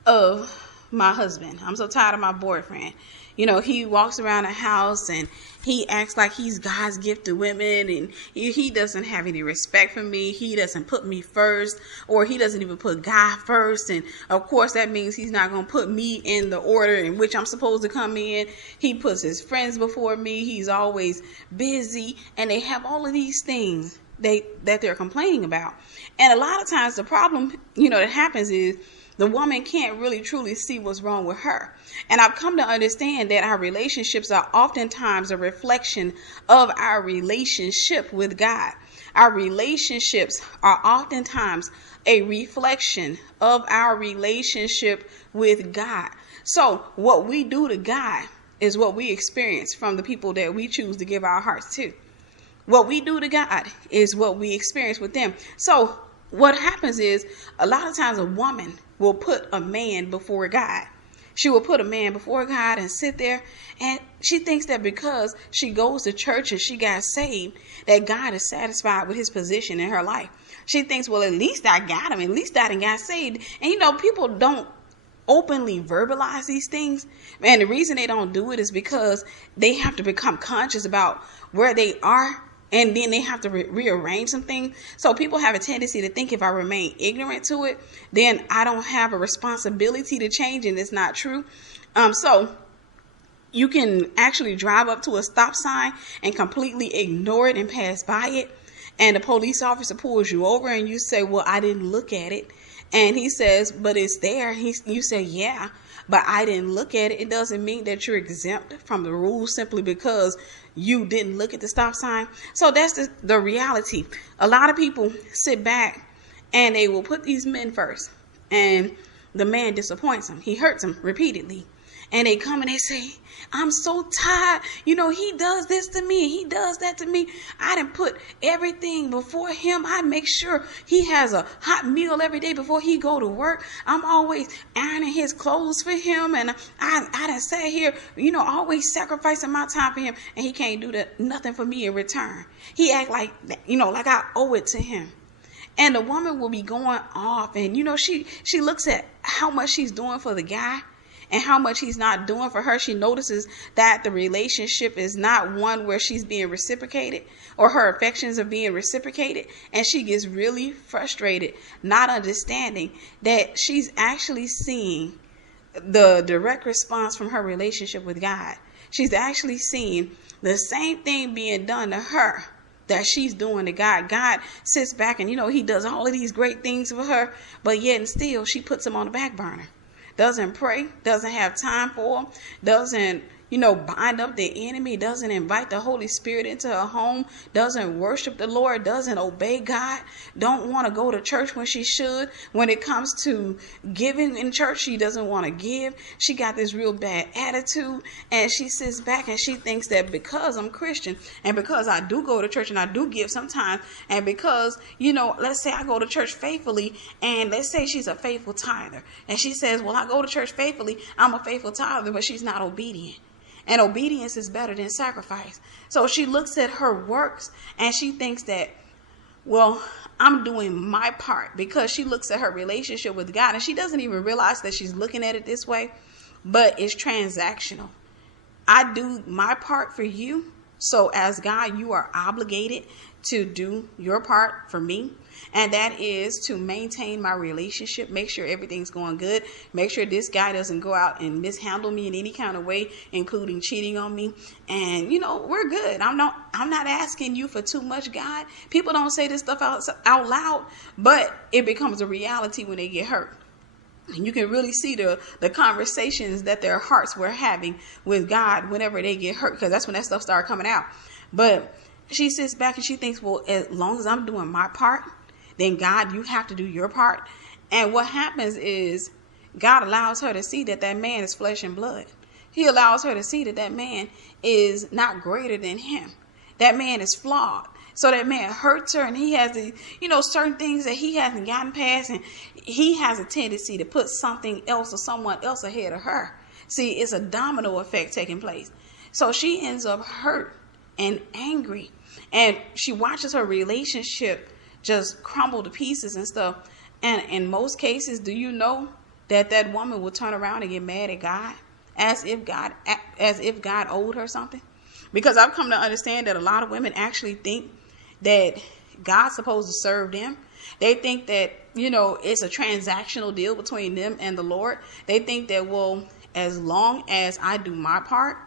of my husband. I'm so tired of my boyfriend. He walks around the house and he acts like he's God's gift to women, and he doesn't have any respect for me. He doesn't put me first, or he doesn't even put God first. And of course, that means he's not going to put me in the order in which I'm supposed to come in. He puts his friends before me. He's always busy, and they have all of these things that they're complaining about. And a lot of times the problem, that happens is the woman can't really truly see what's wrong with her. And I've come to understand that our relationships are oftentimes a reflection of our relationship with God. Our relationships are oftentimes a reflection of our relationship with God. So what we do to God is what we experience from the people that we choose to give our hearts to. What we do to God is what we experience with them. So what happens is a lot of times a woman will put a man before God. She will put a man before God and sit there, and she thinks that because she goes to church and she got saved, that God is satisfied with his position in her life. She thinks, well, at least I got him. At least I done got saved. And people don't openly verbalize these things. And the reason they don't do it is because they have to become conscious about where they are. And then they have to rearrange some things. So people have a tendency to think if I remain ignorant to it, then I don't have a responsibility to change, and it's not true. So you can actually drive up to a stop sign and completely ignore it and pass by it. And the police officer pulls you over and you say, well, I didn't look at it. And he says, but it's there. You say, yeah, but I didn't look at it. It doesn't mean that you're exempt from the rules simply because you didn't look at the stop sign. So that's the reality. A lot of people sit back and they will put these men first, and the man disappoints them. He hurts them repeatedly. And they come and they say, I'm so tired. He does this to me. He does that to me. I done put everything before him. I make sure he has a hot meal every day before he go to work. I'm always ironing his clothes for him. And I done sat here, always sacrificing my time for him. And he can't do nothing for me in return. He act like, like I owe it to him. And the woman will be going off. And, she looks at how much she's doing for the guy and how much he's not doing for her. She notices that the relationship is not one where she's being reciprocated or her affections are being reciprocated. And she gets really frustrated, not understanding that she's actually seeing the direct response from her relationship with God. She's actually seeing the same thing being done to her that she's doing to God. God sits back and, he does all of these great things for her, but yet and still she puts him on the back burner. Doesn't pray, doesn't have time for him, doesn't, bind up the enemy, doesn't invite the Holy Spirit into her home, doesn't worship the Lord, doesn't obey God, don't want to go to church when she should. When it comes to giving in church, she doesn't want to give. She got this real bad attitude, and she sits back and she thinks that because I'm Christian and because I do go to church and I do give sometimes, and because, let's say I go to church faithfully, and let's say she's a faithful tither, and she says, well, I go to church faithfully, I'm a faithful tither, but she's not obedient. And obedience is better than sacrifice. So she looks at her works and she thinks that, well, I'm doing my part, because she looks at her relationship with God and she doesn't even realize that she's looking at it this way, but it's transactional. I do my part for you. So as God, you are obligated to do your part for me. And that is to maintain my relationship, make sure everything's going good, make sure this guy doesn't go out and mishandle me in any kind of way, including cheating on me. And, we're good. I'm not asking you for too much, God. People don't say this stuff out loud, but it becomes a reality when they get hurt. And you can really see the conversations that their hearts were having with God whenever they get hurt, because that's when that stuff started coming out. But she sits back and she thinks, well, as long as I'm doing my part, then God, you have to do your part. And what happens is God allows her to see that man is flesh and blood. He allows her to see that man is not greater than him. That man is flawed. So that man hurts her, and he has the, certain things that he hasn't gotten past, and he has a tendency to put something else or someone else ahead of her. See, it's a domino effect taking place. So she ends up hurt and angry, and she watches her relationship just crumble to pieces and stuff. And in most cases, do you know that woman will turn around and get mad at God, as if God as if God owed her something. Because I've come to understand that a lot of women actually think that God's supposed to serve them. They think that, it's a transactional deal between them and the Lord. They think that, well, as long as I do my part,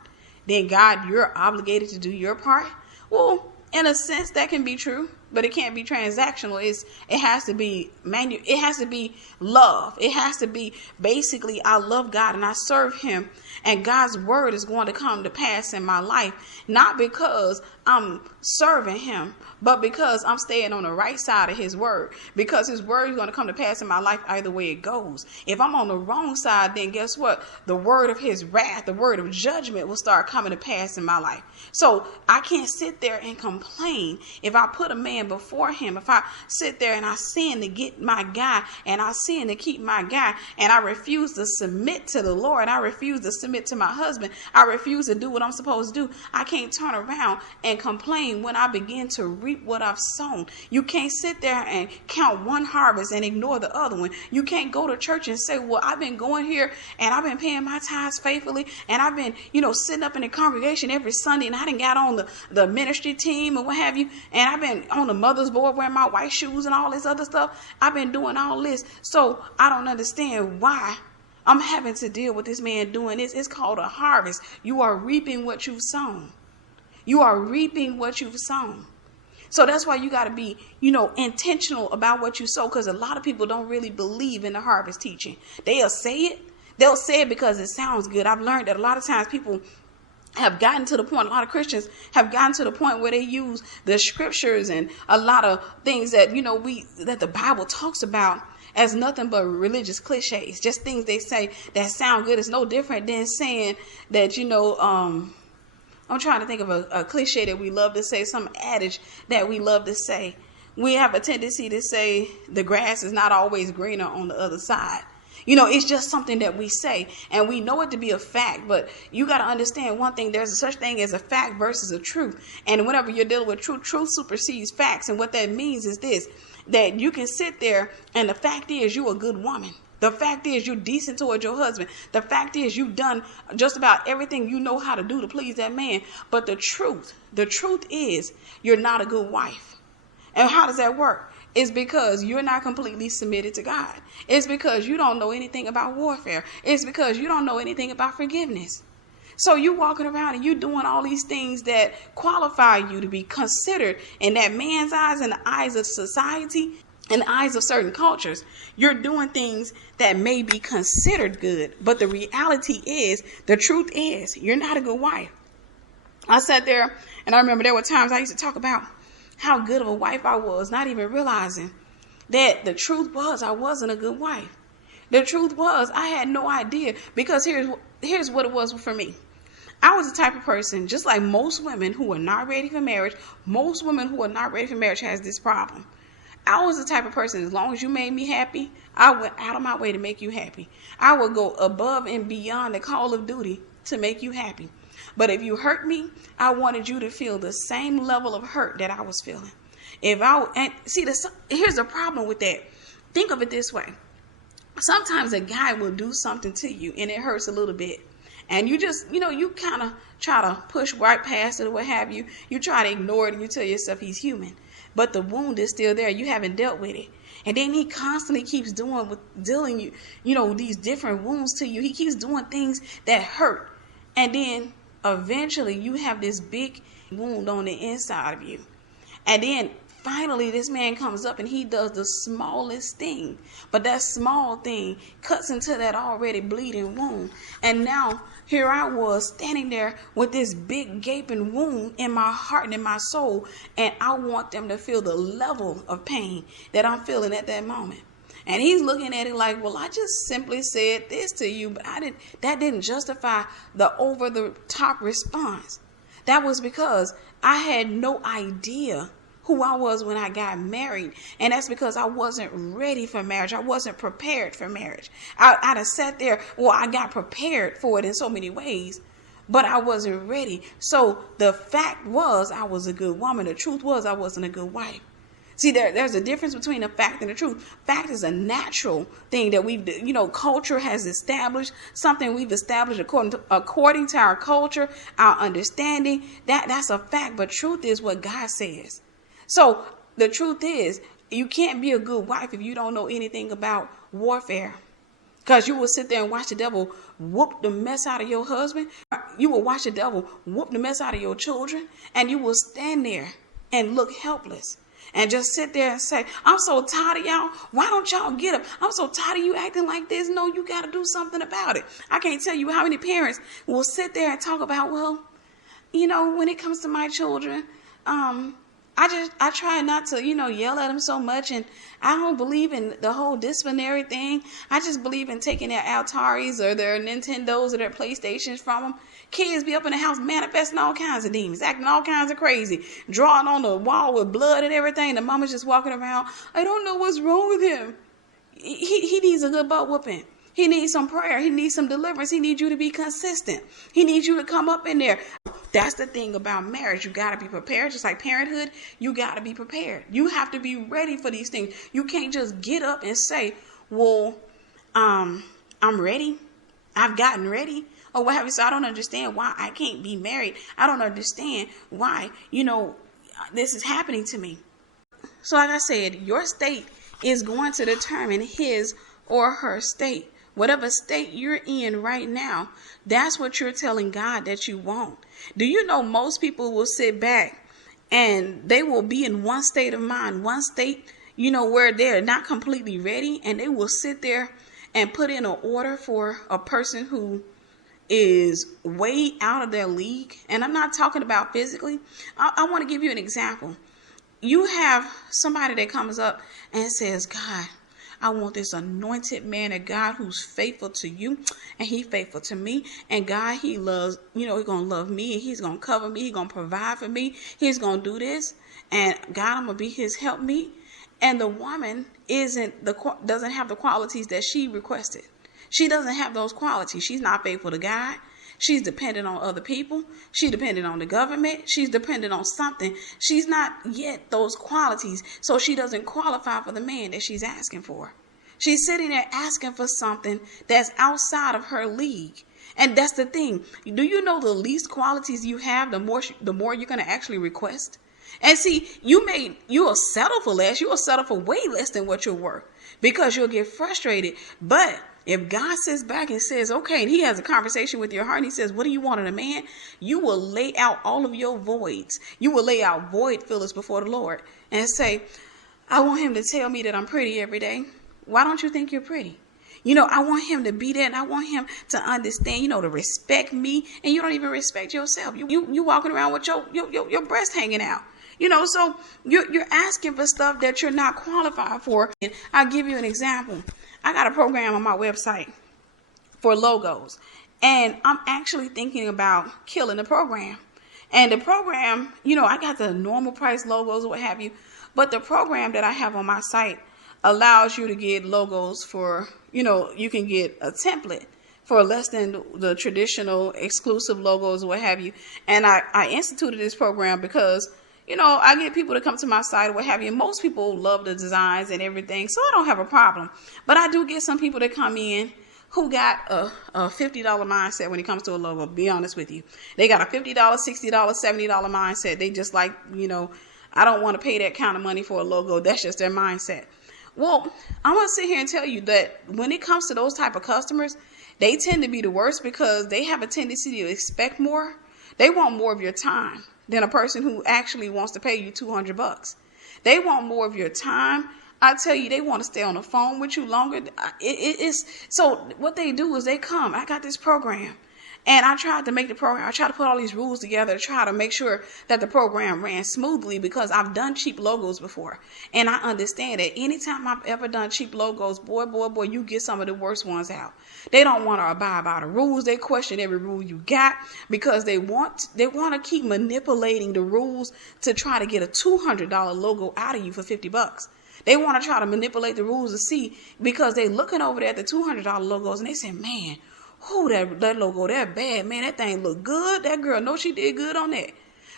then God, you're obligated to do your part. Well, in a sense, that can be true, but it can't be transactional. It has to be it has to be love. It has to be basically, I love God and I serve him, and God's word is going to come to pass in my life, not because I'm serving him, but because I'm staying on the right side of his word, because his word is going to come to pass in my life either way it goes. If I'm on the wrong side, then guess what? The word of his wrath, the word of judgment will start coming to pass in my life. So I can't sit there and complain if I put a man before him, if I sit there and I sin to get my guy and I sin to keep my guy, and I refuse to submit to the Lord, I refuse to submit to my husband, I refuse to do what I'm supposed to do. I can't turn around and complain when I begin to reap what I've sown. You can't sit there and count one harvest and ignore the other one. You can't go to church and say, well, I've been going here and I've been paying my tithes faithfully, and I've been, sitting up in the congregation every Sunday, and I done got on the ministry team and what have you, and I've been on the mother's board wearing my white shoes and all this other stuff. I've been doing all this. So I don't understand why I'm having to deal with this man doing this. It's called a harvest. You are reaping what you've sown. You are reaping what you've sown. So that's why you got to be, intentional about what you sow, because a lot of people don't really believe in the harvest teaching. They'll say it. They'll say it because it sounds good. I've learned that a lot of times people have gotten to the point, a lot of Christians have gotten to the point where they use the scriptures and a lot of things that, that the Bible talks about as nothing but religious cliches, just things they say that sound good. It's no different than saying that, I'm trying to think of a cliche that we love to say, some adage that we love to say. We have a tendency to say the grass is not always greener on the other side. It's just something that we say, and we know it to be a fact, but you got to understand one thing. There's such thing as a fact versus a truth. And whenever you're dealing with truth supersedes facts. And what that means is this, that you can sit there and the fact is you're a good woman. The fact is you're decent towards your husband. The fact is you've done just about everything you know how to do to please that man. But the truth is you're not a good wife. And how does that work? It's because you're not completely submitted to God. It's because you don't know anything about warfare. It's because you don't know anything about forgiveness. So you walking around and you doing all these things that qualify you to be considered in that man's eyes, in the eyes of society, in the eyes of certain cultures. You're doing things that may be considered good, but the reality is, the truth is, you're not a good wife. I sat there and I remember there were times I used to talk about how good of a wife I was, not even realizing that the truth was I wasn't a good wife. The truth was I had no idea, because here's what it was for me. I was the type of person, just like most women who are not ready for marriage, most women who are not ready for marriage has this problem. I was the type of person, as long as you made me happy, I went out of my way to make you happy. I would go above and beyond the call of duty to make you happy. But if you hurt me, I wanted you to feel the same level of hurt that I was feeling. Here's the problem with that. Think of it this way. Sometimes a guy will do something to you and it hurts a little bit. And you just, you kind of try to push right past it or what have you. You try to ignore it and you tell yourself he's human. But the wound is still there. You haven't dealt with it. And then he constantly keeps dealing these different wounds to you. He keeps doing things that hurt. And then eventually you have this big wound on the inside of you. And then finally this man comes up and he does the smallest thing. But that small thing cuts into that already bleeding wound. And now here I was standing there with this big gaping wound in my heart and in my soul. And I want them to feel the level of pain that I'm feeling at that moment. And he's looking at it like, well, I just simply said this to you, but that didn't justify the over the top response. That was because I had no idea who I was when I got married. And that's because I wasn't ready for marriage. I wasn't prepared for marriage. I'd have sat there, I got prepared for it in so many ways, but I wasn't ready. So the fact was I was a good woman. The truth was I wasn't a good wife. See, there's a difference between a fact and the truth. Fact is a natural thing that culture has established, something we've established according to our culture, our understanding. That's a fact. But truth is what God says. So the truth is, you can't be a good wife if you don't know anything about warfare. Because you will sit there and watch the devil whoop the mess out of your husband. You will watch the devil whoop the mess out of your children. And you will stand there and look helpless. And just sit there and say, I'm so tired of y'all. Why don't y'all get up? I'm so tired of you acting like this. No, you got to do something about it. I can't tell you how many parents will sit there and talk about, well, when it comes to my children, I try not to, yell at them so much. And I don't believe in the whole disciplinary thing. I just believe in taking their Ataris or their Nintendos or their PlayStations from them. Kids be up in the house manifesting all kinds of demons, acting all kinds of crazy, drawing on the wall with blood and everything. The mama's just walking around. I don't know what's wrong with him. He needs a good butt whooping. He needs some prayer. He needs some deliverance. He needs you to be consistent. He needs you to come up in there. That's the thing about marriage. You got to be prepared. Just like parenthood, you got to be prepared. You have to be ready for these things. You can't just get up and say, well, I'm ready. I've gotten ready. Or what have you. So I don't understand why I can't be married. I don't understand why, this is happening to me. So like I said, your state is going to determine his or her state. Whatever state you're in right now, that's what you're telling God that you want. Do you know most people will sit back and they will be in one state of mind, one state, where they're not completely ready, and they will sit there and put in an order for a person who is way out of their league. And I'm not talking about physically. I want to give you an example. You have somebody that comes up and says, God, I want this anointed man of God who's faithful to you, and he's faithful to me. And God, he loves, he's going to love me, and he's going to cover me. He's going to provide for me. He's going to do this. And God, I'm going to be his helpmeet. And the woman doesn't have the qualities that she requested. She doesn't have those qualities. She's not faithful to God. She's dependent on other people. She's dependent on the government. She's dependent on something. She's not yet those qualities. So she doesn't qualify for the man that she's asking for. She's sitting there asking for something that's outside of her league. And that's the thing. Do you know the least qualities you have, the more you're going to actually request? And see, you'll settle for less. You'll settle for way less than what you're worth because you'll get frustrated. But if God sits back and says, okay, and he has a conversation with your heart and he says, what do you want in a man? You will lay out all of your voids. You will lay out void fillers before the Lord and say, I want him to tell me that I'm pretty every day. Why don't you think you're pretty? I want him to be there, and I want him to understand, to respect me. And you don't even respect yourself. You walking around with your breast hanging out. So you're asking for stuff that you're not qualified for. And I'll give you an example. I got a program on my website for logos, and I'm actually thinking about killing the program. And the program, I got the normal price logos or what have you, but the program that I have on my site allows you to get logos for, you can get a template for less than the traditional exclusive logos or what have you. And I instituted this program because I get people to come to my site or what have you. Most people love the designs and everything, so I don't have a problem. But I do get some people that come in who got a $50 mindset when it comes to a logo, be honest with you. They got a $50, $60, $70 mindset. They just like, I don't want to pay that kind of money for a logo. That's just their mindset. Well, I'm going to sit here and tell you that when it comes to those type of customers, they tend to be the worst because they have a tendency to expect more. They want more of your time than a person who actually wants to pay you $200. They want more of your time. I tell you, they want to stay on the phone with you longer. So what they do is they come. I got this program. And I tried to make the program, I tried to put all these rules together to try to make sure that the program ran smoothly because I've done cheap logos before. And I understand that anytime I've ever done cheap logos, boy, you get some of the worst ones out. They don't want to abide by the rules. They question every rule you got because they want to keep manipulating the rules to try to get a $200 logo out of you for $50. They want to try to manipulate the rules to see because they're looking over there at the $200 logos and they say, man, that logo, that bad, man, that thing look good. That girl knows she did good on that.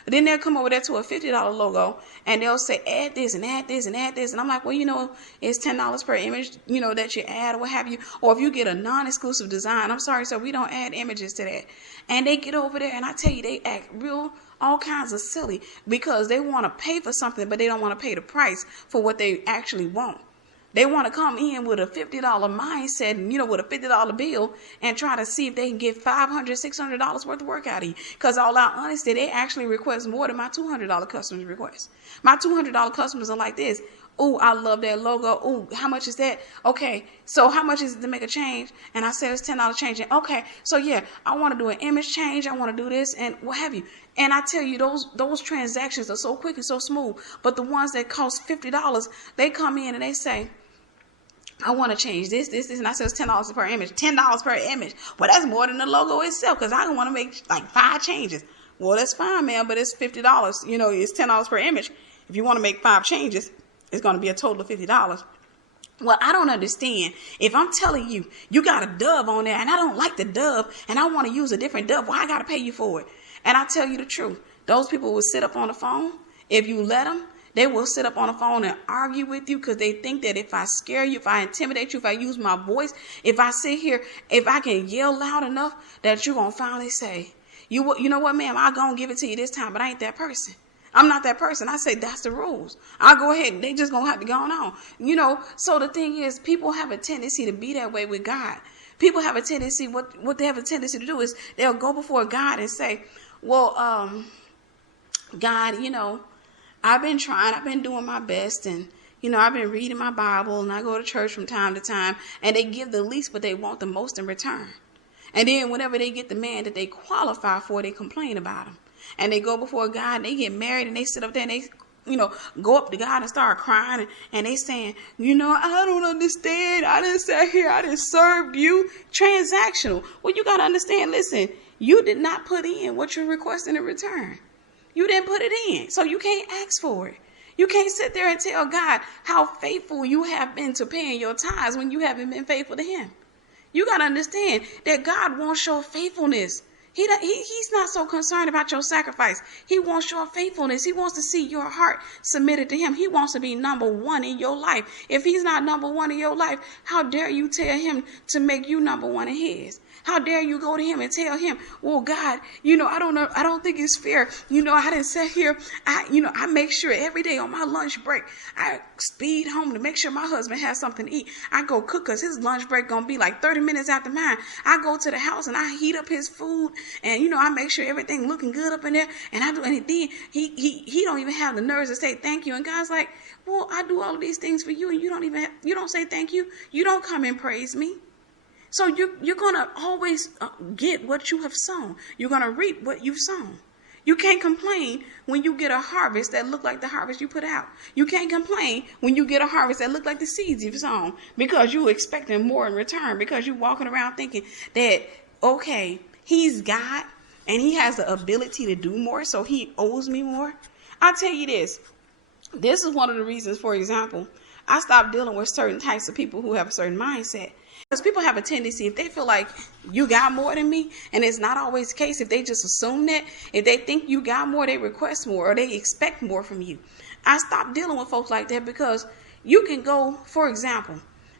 But then they'll come over there to a $50 logo and they'll say, add this and add this and add this. And I'm like, well, it's $10 per image, that you add or what have you. Or if you get a non-exclusive design, I'm sorry, sir, we don't add images to that. And they get over there and I tell you, they act all kinds of silly because they want to pay for something, but they don't want to pay the price for what they actually want. They want to come in with a $50 mindset and, with a $50 bill and try to see if they can get $500, $600 worth of work out of you. Because all out honesty, they actually request more than my $200 customers request. My $200 customers are like this. Oh, I love that logo. Oh, how much is that? Okay, so how much is it to make a change? And I said it's $10 change. Okay, so yeah, I want to do an image change. I want to do this and what have you. And I tell you, those transactions are so quick and so smooth. But the ones that cost $50, they come in and they say, I want to change this, and I said it's $10 per image. $10 per image. Well, that's more than the logo itself because I don't want to make like 5 changes. Well, that's fine, man, but it's $50. It's $10 per image. If you want to make 5 changes, it's going to be a total of $50. Well, I don't understand. If I'm telling you, you got a dove on there, and I don't like the dove, and I want to use a different dove, well, I got to pay you for it. And I tell you the truth. Those people will sit up on the phone. If you let them, they will sit up on the phone and argue with you because they think that if I scare you, if I intimidate you, if I use my voice, if I sit here, if I can yell loud enough that you're going to finally say, you know what, ma'am, I'm going to give it to you this time, but I ain't that person. I'm not that person. I say that's the rules. I'll go ahead and they just going to have to go on. So the thing is, people have a tendency to be that way with God. People have a tendency, what they have a tendency to do is they'll go before God and say, well, God, I've been trying, I've been doing my best, and, I've been reading my Bible, and I go to church from time to time, and they give the least, but they want the most in return. And then whenever they get the man that they qualify for, they complain about him. And they go before God, and they get married, and they sit up there, and they, go up to God and start crying, and they saying, I don't understand. I didn't sit here, I didn't serve you. Transactional. Well, you got to understand, listen, you did not put in what you're requesting in return. You didn't put it in, so you can't ask for it. You can't sit there and tell God how faithful you have been to paying your tithes when you haven't been faithful to him. You got to understand that God wants your faithfulness. He's not so concerned about your sacrifice. He wants your faithfulness. He wants to see your heart submitted to him. He wants to be number one in your life. If he's not number one in your life, how dare you tell him to make you number one in his? How dare you go to him and tell him, well, God, I don't know. I don't think it's fair. I didn't sit here. I make sure every day on my lunch break, I speed home to make sure my husband has something to eat. I go cook because his lunch break going to be like 30 minutes after mine. I go to the house and I heat up his food and, I make sure everything looking good up in there. And I do, and then he don't even have the nerves to say thank you. And God's like, well, I do all of these things for you and you don't say thank you. You don't come and praise me. So you're going to always get what you have sown. You're going to reap what you've sown. You can't complain when you get a harvest that look like the harvest you put out. You can't complain when you get a harvest that look like the seeds you've sown because you're expecting more in return because you're walking around thinking that, okay, he's God and he has the ability to do more, so he owes me more. I'll tell you this. This is one of the reasons, for example, I stopped dealing with certain types of people who have a certain mindset. Because people have a tendency, if they feel like you got more than me, and it's not always the case, if they just assume that, if they think you got more, they request more, or they expect more from you. I stopped dealing with folks like that because you can go, for example,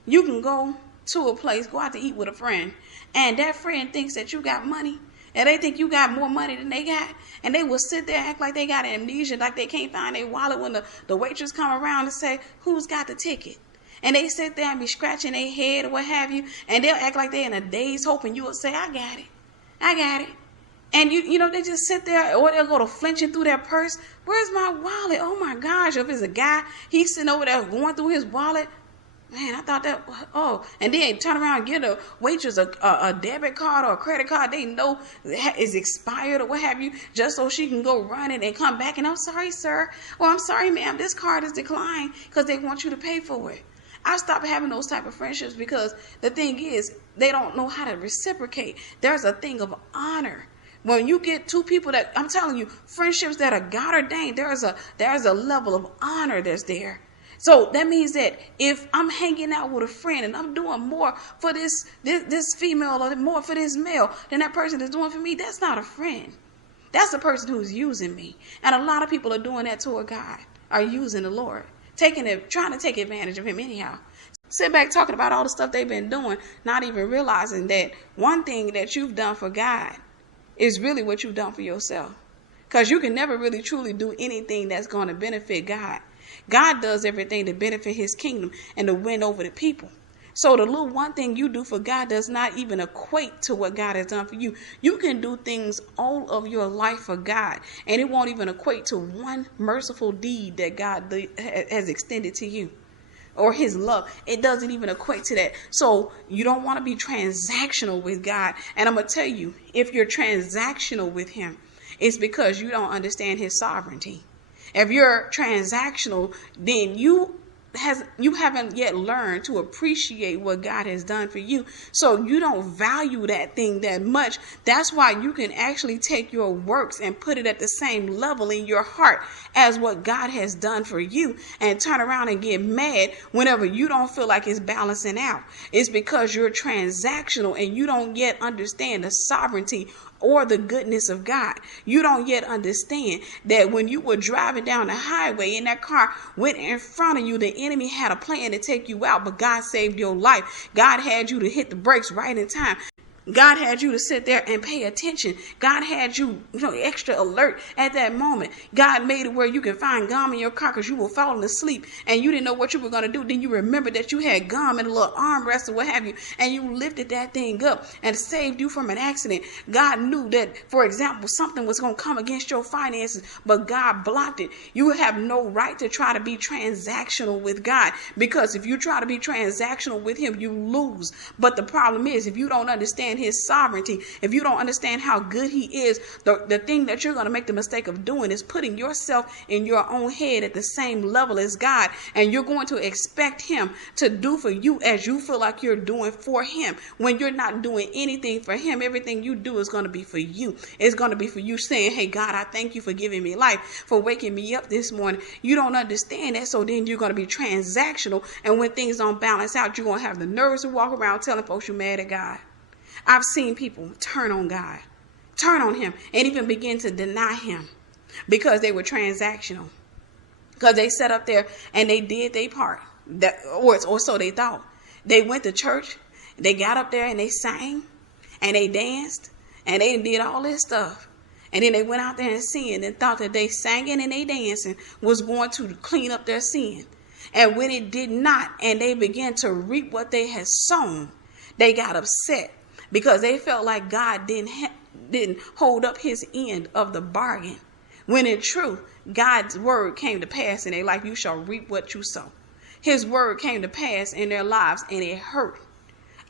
you can go to a place, go out to eat with a friend, and that friend thinks that you got money, and they think you got more money than they got, and they will sit there and act like they got amnesia, like they can't find their wallet when the waitress come around and say, who's got the ticket? And they sit there and be scratching their head or what have you. And they'll act like they're in a daze hoping you will say, I got it. I got it. And they just sit there, or they'll go to flinching through their purse. Where's my wallet? Oh my gosh. If it's a guy, he's sitting over there going through his wallet. Man, I thought that, and then turn around and get a waitress a debit card or a credit card they know is expired or what have you, just so she can go run it and come back. And I'm sorry, sir. Or I'm sorry, ma'am, this card is declined because they want you to pay for it. I stopped having those type of friendships because the thing is, they don't know how to reciprocate. There's a thing of honor. When you get two people that, I'm telling you, friendships that are God ordained, there's a level of honor that's there. So that means that if I'm hanging out with a friend and I'm doing more for this female or more for this male than that person is doing for me, that's not a friend. That's the person who's using me. And a lot of people are doing that toward God, are using the Lord, trying to take advantage of him anyhow. Sit back talking about all the stuff they've been doing, not even realizing that one thing that you've done for God is really what you've done for yourself. Because you can never really truly do anything that's going to benefit God. God does everything to benefit his kingdom and to win over the people. So the little one thing you do for God does not even equate to what God has done for you. You can do things all of your life for God, and it won't even equate to one merciful deed that God has extended to you, or his love. It doesn't even equate to that. So you don't want to be transactional with God. And I'm going to tell you, if you're transactional with him, it's because you don't understand his sovereignty. If you're transactional, then you haven't yet learned to appreciate what God has done for you. So you don't value that thing that much. That's why you can actually take your works and put it at the same level in your heart as what God has done for you, and turn around and get mad whenever you don't feel like it's balancing out. It's because you're transactional and you don't yet understand the sovereignty or the goodness of God. You don't yet understand that when you were driving down the highway and that car went in front of you, the enemy had a plan to take you out, but God saved your life. God had you to hit the brakes right in time. God had you to sit there and pay attention. God had you, extra alert at that moment. God made it where you can find gum in your car because you were falling asleep and you didn't know what you were going to do. Then you remembered that you had gum and a little armrest or what have you, and you lifted that thing up and saved you from an accident. God knew that, for example, something was going to come against your finances, but God blocked it. You have no right to try to be transactional with God, because if you try to be transactional with him, you lose. But the problem is, if you don't understand his sovereignty, if you don't understand how good he is, the thing that you're going to make the mistake of doing is putting yourself in your own head at the same level as God, and you're going to expect him to do for you as you feel like you're doing for him, when you're not doing anything for him. Everything you do is going to be for you. It's going to be for you saying, hey God, I thank you for giving me life, for waking me up this morning. You don't understand that, so then you're going to be transactional, and when things don't balance out, you're going to have the nerves to walk around telling folks you're mad at God. I've seen people turn on God, turn on him, and even begin to deny him because they were transactional. Because they sat up there and they did their part, or so they thought. They went to church, they got up there and they sang, and they danced, and they did all this stuff. And then they went out there and sinned and thought that they singing and they dancing was going to clean up their sin. And when it did not, and they began to reap what they had sown, they got upset, because they felt like God didn't hold up his end of the bargain. When in truth, God's word came to pass in their life. You shall reap what you sow. His word came to pass in their lives, and it hurt.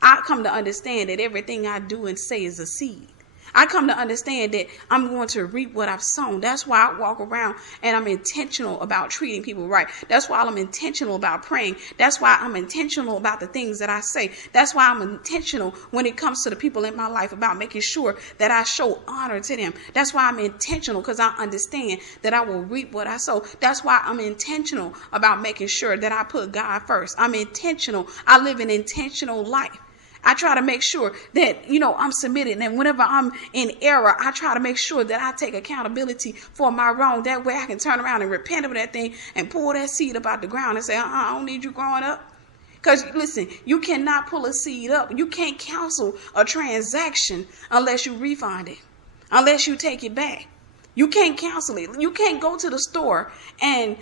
I come to understand that everything I do and say is a seed. I come to understand that I'm going to reap what I've sown. That's why I walk around and I'm intentional about treating people right. That's why I'm intentional about praying. That's why I'm intentional about the things that I say. That's why I'm intentional when it comes to the people in my life about making sure that I show honor to them. That's why I'm intentional, because I understand that I will reap what I sow. That's why I'm intentional about making sure that I put God first. I'm intentional. I live an intentional life. I try to make sure that, I'm submitted. And whenever I'm in error, I try to make sure that I take accountability for my wrong. That way I can turn around and repent of that thing and pull that seed up out the ground and say, I don't need you growing up. Because listen, you cannot pull a seed up. You can't cancel a transaction unless you refund it, unless you take it back. You can't cancel it. You can't go to the store and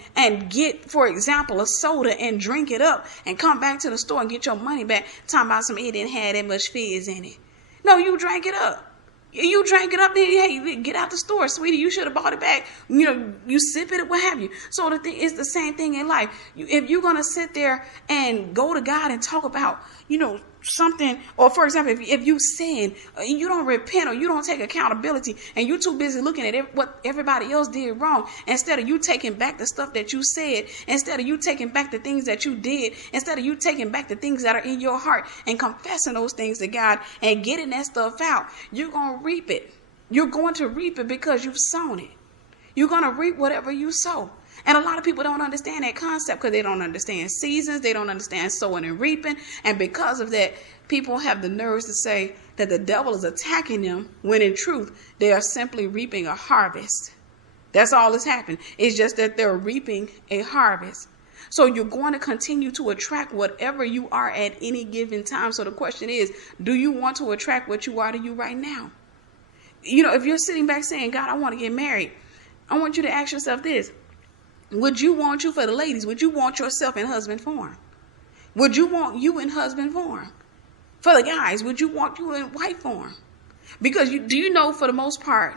get, for example, a soda and drink it up and come back to the store and get your money back talking about it didn't have that much fizz in it. No, you drank it up. You drank it up, then hey, get out the store, sweetie. You should have bought it back. You sip it, what have you. So the thing is the same thing in life. If you're gonna sit there and go to God and talk about, something, or for example, if you sin, you don't repent or you don't take accountability, and you're too busy looking at what everybody else did wrong, instead of you taking back the stuff that you said, instead of you taking back the things that you did, instead of you taking back the things that are in your heart and confessing those things to God and getting that stuff out, you're going to reap it. You're going to reap it because you've sown it. You're going to reap whatever you sow. And a lot of people don't understand that concept because they don't understand seasons. They don't understand sowing and reaping. And because of that, people have the nerves to say that the devil is attacking them when in truth, they are simply reaping a harvest. That's all that's happened. It's just that they're reaping a harvest. So you're going to continue to attract whatever you are at any given time. So the question is, do you want to attract what you are to you right now? If you're sitting back saying, God, I want to get married, I want you to ask yourself this. Would you want you for the ladies? Would you want yourself in husband form? Would you want you in husband form? For the guys, would you want you in wife form? Because do you know, for the most part,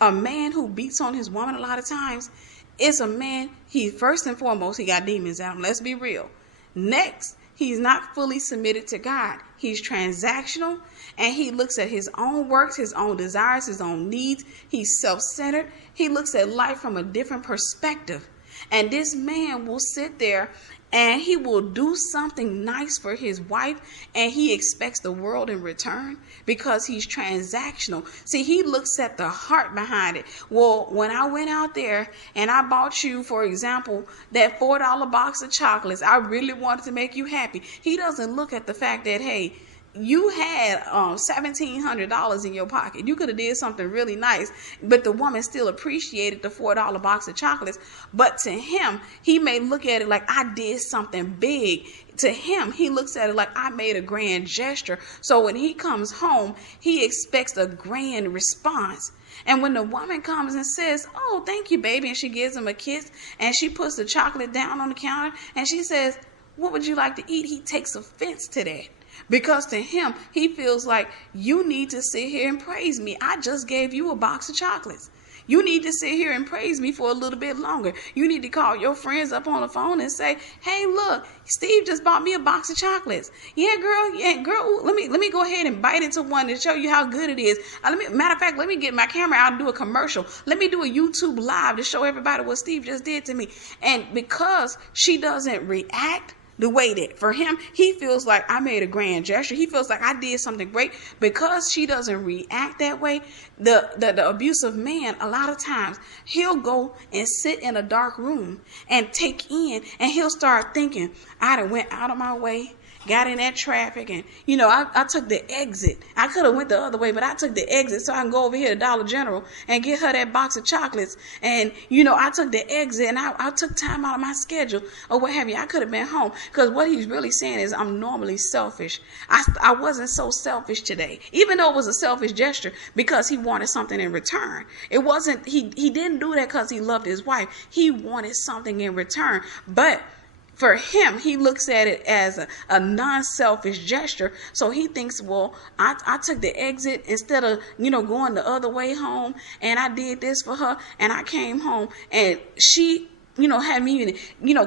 a man who beats on his woman a lot of times is a man, first and foremost, he got demons out of him. Let's be real. Next, he's not fully submitted to God. He's transactional, and he looks at his own works, his own desires, his own needs. He's self-centered. He looks at life from a different perspective. And this man will sit there and he will do something nice for his wife, and he expects the world in return because he's transactional. See, he looks at the heart behind it. Well, when I went out there and I bought you, for example, that $4 box of chocolates, I really wanted to make you happy. He doesn't look at the fact that, hey, you had $1,700 in your pocket. You could have did something really nice, but the woman still appreciated the $4 box of chocolates. But to him, he may look at it like, I did something big. To him, he looks at it like, I made a grand gesture. So when he comes home, he expects a grand response. And when the woman comes and says, oh, thank you, baby, and she gives him a kiss, and she puts the chocolate down on the counter, and she says, what would you like to eat? He takes offense to that. Because to him, he feels like, you need to sit here and praise me. I just gave you a box of chocolates. You need to sit here and praise me for a little bit longer. You need to call your friends up on the phone and say, hey, look, Steve just bought me a box of chocolates. Yeah, girl. Ooh, let me go ahead and bite into one to show you how good it is. Matter of fact, let me get my camera out and do a commercial. Let me do a YouTube live to show everybody what Steve just did to me. And because she doesn't react the way that, for him, he feels like, I made a grand gesture. He feels like I did something great. Because she doesn't react that way, the abusive man, a lot of times, he'll go and sit in a dark room and take in, and he'll start thinking, I done went out of my way, got in that traffic, and I took the exit. I could have went the other way, but I took the exit so I can go over here to Dollar General and get her that box of chocolates. And I took the exit, and I took time out of my schedule or what have you. I could have been home, because what he's really saying is, I'm normally selfish. I wasn't so selfish today, even though it was a selfish gesture, because he wanted something in return. It wasn't, he didn't do that because he loved his wife. He wanted something in return. But for him, he looks at it as a non-selfish gesture. So he thinks, well, I took the exit instead of, going the other way home. And I did this for her. And I came home and she, had me,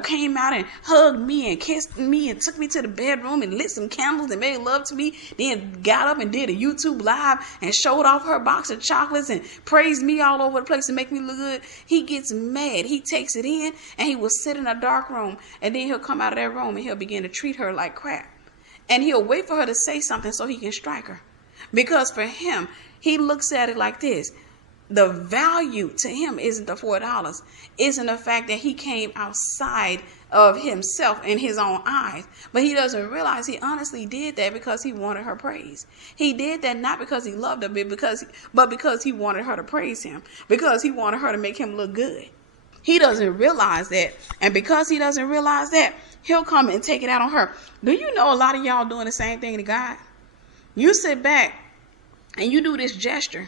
came out and hugged me and kissed me and took me to the bedroom and lit some candles and made love to me. Then got up and did a YouTube live and showed off her box of chocolates and praised me all over the place to make me look good. He gets mad. He takes it in, and he will sit in a dark room, and then he'll come out of that room and he'll begin to treat her like crap. And he'll wait for her to say something so he can strike her. Because for him, he looks at it like this. The value to him isn't the $4, isn't the fact that he came outside of himself in his own eyes. But he doesn't realize he honestly did that because he wanted her praise. He did that not because he loved her, but because he wanted her to praise him, because he wanted her to make him look good. He doesn't realize that. And because he doesn't realize that, he'll come and take it out on her. Do you know a lot of y'all doing the same thing to God? You sit back and you do this gesture.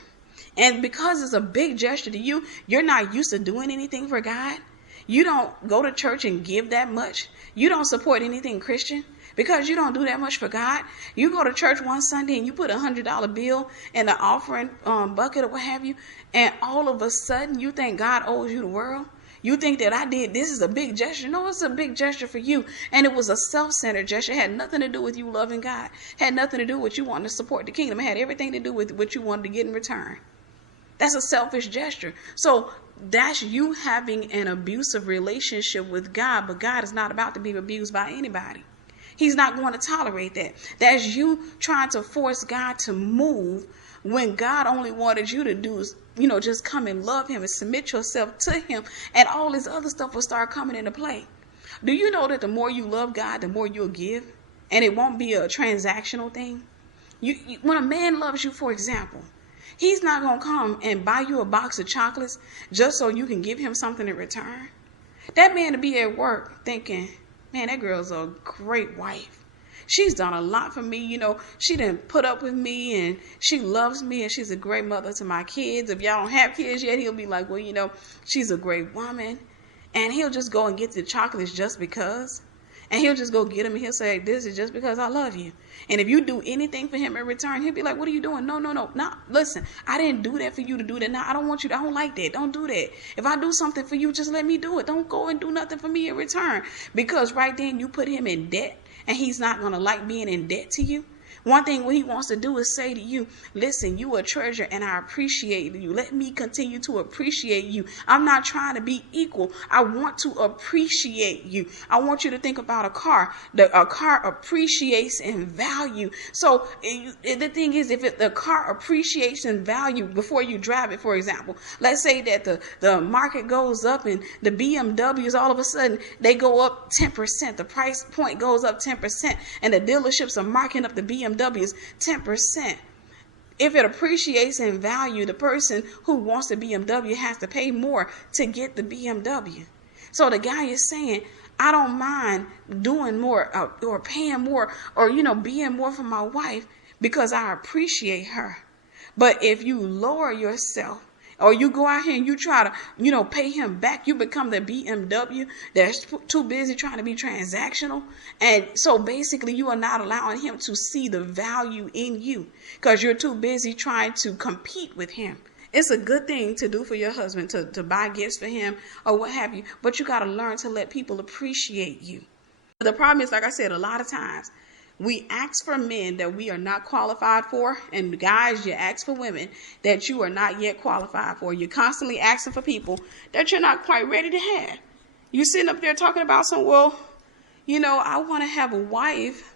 And because it's a big gesture to you, you're not used to doing anything for God. You don't go to church and give that much. You don't support anything Christian because you don't do that much for God. You go to church one Sunday and you put $100 bill in the offering bucket or what have you. And all of a sudden you think God owes you the world. You think that this is a big gesture. No, it's a big gesture for you. And it was a self-centered gesture. It had nothing to do with you loving God. It had nothing to do with you wanting to support the kingdom. It had everything to do with what you wanted to get in return. That's a selfish gesture. So that's you having an abusive relationship with God, but God is not about to be abused by anybody. He's not going to tolerate that. That's you trying to force God to move when God only wanted you to do just come and love him and submit yourself to him, and all this other stuff will start coming into play. Do you know that the more you love God, the more you'll give? And it won't be a transactional thing. When a man loves you, for example, he's not going to come and buy you a box of chocolates just so you can give him something in return. That man to be at work thinking, man, that girl's a great wife. She's done a lot for me. She didn't put up with me, and she loves me, and she's a great mother to my kids. If y'all don't have kids yet, he'll be like, well, she's a great woman. And he'll just go and get the chocolates just because. And he'll just go get them, and he'll say, this is just because I love you. And if you do anything for him in return, he'll be like, what are you doing? No. Listen, I didn't do that for you to do that. No, I don't want you to. I don't like that. Don't do that. If I do something for you, just let me do it. Don't go and do nothing for me in return. Because right then you put him in debt, and he's not going to like being in debt to you. One thing what he wants to do is say to you, listen, you are a treasure and I appreciate you. Let me continue to appreciate you. I'm not trying to be equal. I want to appreciate you. I want you to think about a car. A car appreciates in value. So the thing is, if the car appreciates in value before you drive it, for example, let's say that the market goes up and the BMWs all of a sudden they go up 10%. The price point goes up 10%, and the dealerships are marking up the BMWs 10%. If it appreciates in value, the person who wants the BMW has to pay more to get the BMW. So the guy is saying, I don't mind doing more or paying more or, being more for my wife because I appreciate her. But if you lower yourself, or you go out here and you try to, pay him back, you become the BMW that's too busy trying to be transactional. And so basically you are not allowing him to see the value in you because you're too busy trying to compete with him. It's a good thing to do for your husband, to buy gifts for him or what have you, but you got to learn to let people appreciate you. The problem is, like I said, a lot of times we ask for men that we are not qualified for, and guys, you ask for women that you are not yet qualified for. You're constantly asking for people that you're not quite ready to have. You're sitting up there talking about I want to have a wife,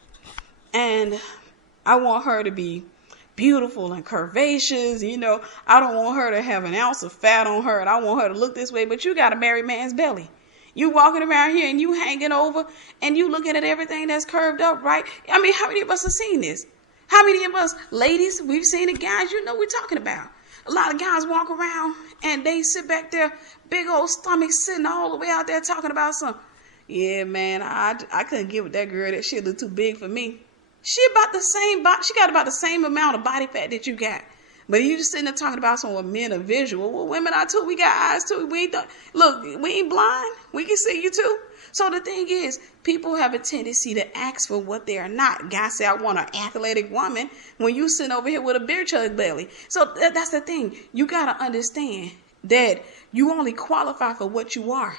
and I want her to be beautiful and curvaceous. I don't want her to have an ounce of fat on her, and I want her to look this way, but you got a married man's belly. You walking around here and you hanging over and you looking at everything that's curved up, right? I mean, how many of us have seen this? How many of us, ladies, we've seen it, guys, we're talking about. A lot of guys walk around and they sit back there, big old stomach sitting all the way out there talking about something. Yeah, man, I couldn't get with that girl. That shit look too big for me. She got about the same amount of body fat that you got. But you just sitting there talking about some men are visual. Well, women are too. We got eyes too. We ain't blind. We can see you too. So the thing is, people have a tendency to ask for what they are not. Guys say, I want an athletic woman when you sitting over here with a beer chug belly. So that's the thing. You got to understand that you only qualify for what you are.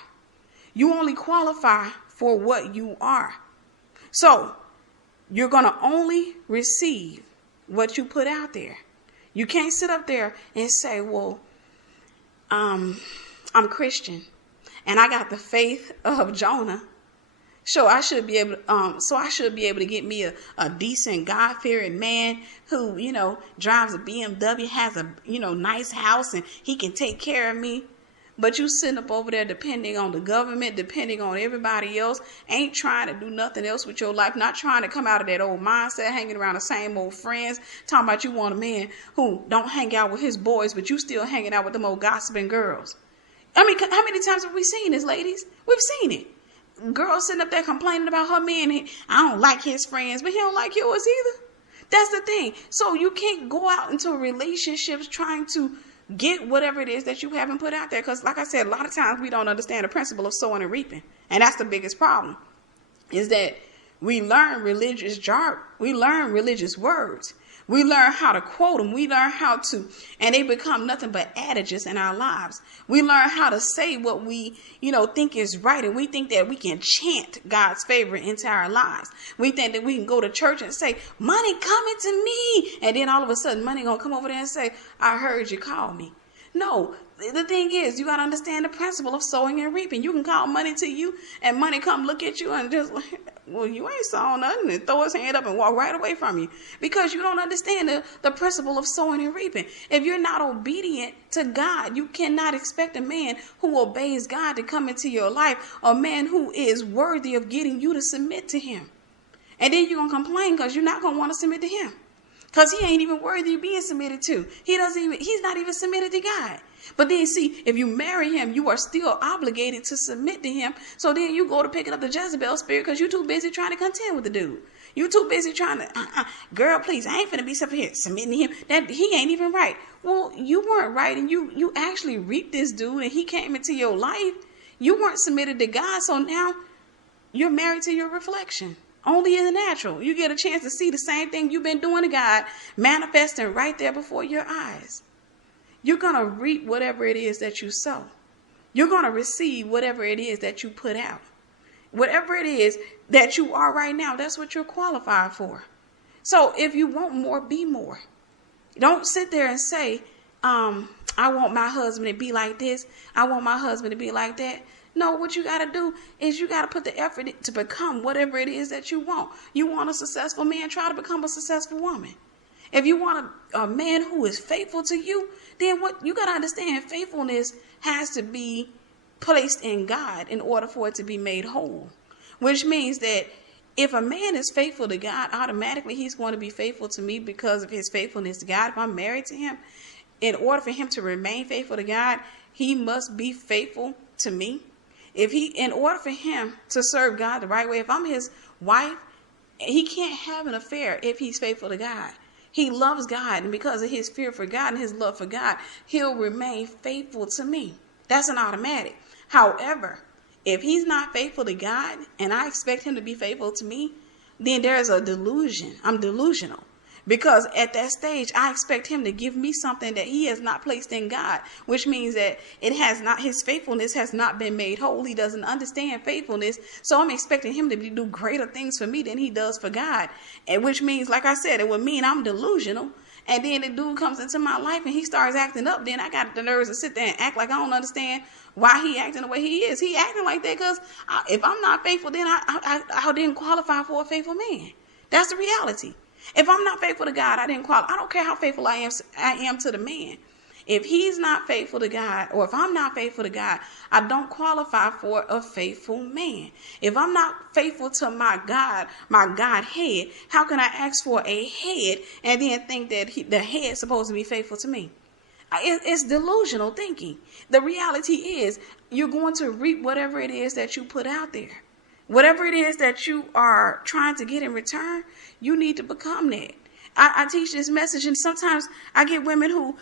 You only qualify for what you are. So you're going to only receive what you put out there. You can't sit up there and say, well, I'm Christian and I got the faith of Jonah. So I should be able to get me a decent God-fearing man who, drives a BMW, has a, nice house, and he can take care of me. But you sitting up over there depending on the government, depending on everybody else, ain't trying to do nothing else with your life, not trying to come out of that old mindset, hanging around the same old friends, talking about you want a man who don't hang out with his boys, but you still hanging out with them old gossiping girls. I mean, how many times have we seen this, ladies? We've seen it. Girls sitting up there complaining about her man. I don't like his friends, but he don't like yours either. That's the thing. So you can't go out into relationships trying to get whatever it is that you haven't put out there. Because like I said, a lot of times we don't understand the principle of sowing and reaping. And that's the biggest problem, is that we learn religious jargon. We learn religious words. We learn how to quote them. We learn how to, and they become nothing but adages in our lives. We learn how to say what we, think is right. And we think that we can chant God's favor into our lives. We think that we can go to church and say, money coming to me. And then all of a sudden money going to come over there and say, I heard you call me. No, the thing is, you got to understand the principle of sowing and reaping. You can call money to you and money come look at you and just like, well, you ain't sowing nothing, and throw his hand up and walk right away from you because you don't understand the principle of sowing and reaping. If you're not obedient to God, you cannot expect a man who obeys God to come into your life, a man who is worthy of getting you to submit to him. And then you're going to complain because you're not going to want to submit to him. Because he ain't even worthy of being submitted to. He's not even submitted to God. But then see, if you marry him, you are still obligated to submit to him. So then you go to picking up the Jezebel spirit because you're too busy trying to contend with the dude. You're too busy trying to, girl, please, I ain't finna be sitting here submitting to him. That he ain't even right. Well, you weren't right, and you actually reaped this dude, and he came into your life. You weren't submitted to God, so now you're married to your reflection. Only in the natural. You get a chance to see the same thing you've been doing to God manifesting right there before your eyes. You're going to reap whatever it is that you sow. You're going to receive whatever it is that you put out. Whatever it is that you are right now, that's what you're qualified for. So if you want more, be more. Don't sit there and say, I want my husband to be like this. I want my husband to be like that. No, what you got to do is you got to put the effort to become whatever it is that you want. You want a successful man, try to become a successful woman. If you want a man who is faithful to you, then what you got to understand, faithfulness has to be placed in God in order for it to be made whole. Which means that if a man is faithful to God, automatically he's going to be faithful to me because of his faithfulness to God. If I'm married to him, in order for him to remain faithful to God, he must be faithful to me. In order for him to serve God the right way, if I'm his wife, he can't have an affair if he's faithful to God. He loves God, and because of his fear for God and his love for God, he'll remain faithful to me. That's an automatic. However, if he's not faithful to God and I expect him to be faithful to me, then there's a delusion. I'm delusional. Because at that stage, I expect him to give me something that he has not placed in God, which means that his faithfulness has not been made whole. He doesn't understand faithfulness. So I'm expecting him to do greater things for me than he does for God. And which means, like I said, it would mean I'm delusional. And then the dude comes into my life and he starts acting up. Then I got the nerves to sit there and act like I don't understand why he acting the way he is. He acting like that because if I'm not faithful, then I didn't qualify for a faithful man. That's the reality. If I'm not faithful to God, I didn't qualify. I don't care how faithful I am to the man. If he's not faithful to God, or if I'm not faithful to God, I don't qualify for a faithful man. If I'm not faithful to my God, my Godhead, how can I ask for a head and then think that the head's supposed to be faithful to me? It's delusional thinking. The reality is you're going to reap whatever it is that you put out there. Whatever it is that you are trying to get in return, you need to become that. I teach this message, and sometimes I get women who,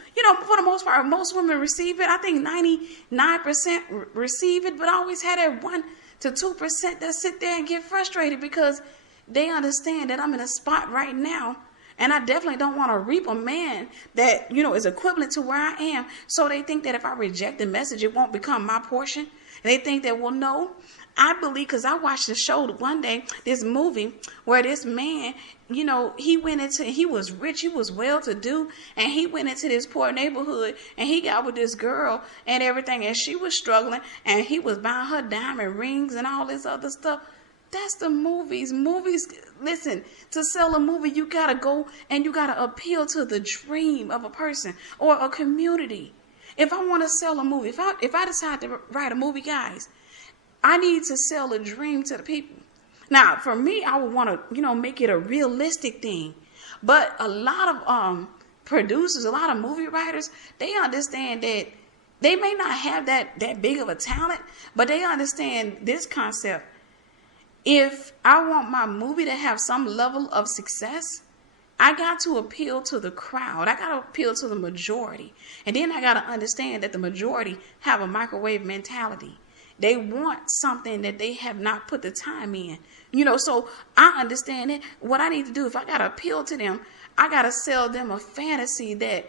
for the most part, most women receive it. I think 99% receive it, but I always had that 1 to 2% that sit there and get frustrated because they understand that I'm in a spot right now, and I definitely don't want to reap a man that, is equivalent to where I am. So they think that if I reject the message, it won't become my portion. They think that, well, no. I believe, because I watched the show one day, this movie where this man, he was rich, he was well-to-do, and he went into this poor neighborhood, and he got with this girl and everything, and she was struggling, and he was buying her diamond rings and all this other stuff. That's the movies. Movies, listen, to sell a movie, you got to go and you got to appeal to the dream of a person or a community. If I want to sell a movie, if I decide to write a movie, guys, I need to sell a dream to the people. Now, for me, I would want to, make it a realistic thing. But a lot of producers, a lot of movie writers, they understand that they may not have that big of a talent, but they understand this concept. If I want my movie to have some level of success, I got to appeal to the crowd. I got to appeal to the majority. And then I got to understand that the majority have a microwave mentality. They want something that they have not put the time in. So I understand it. What I need to do, if I got to appeal to them, I got to sell them a fantasy that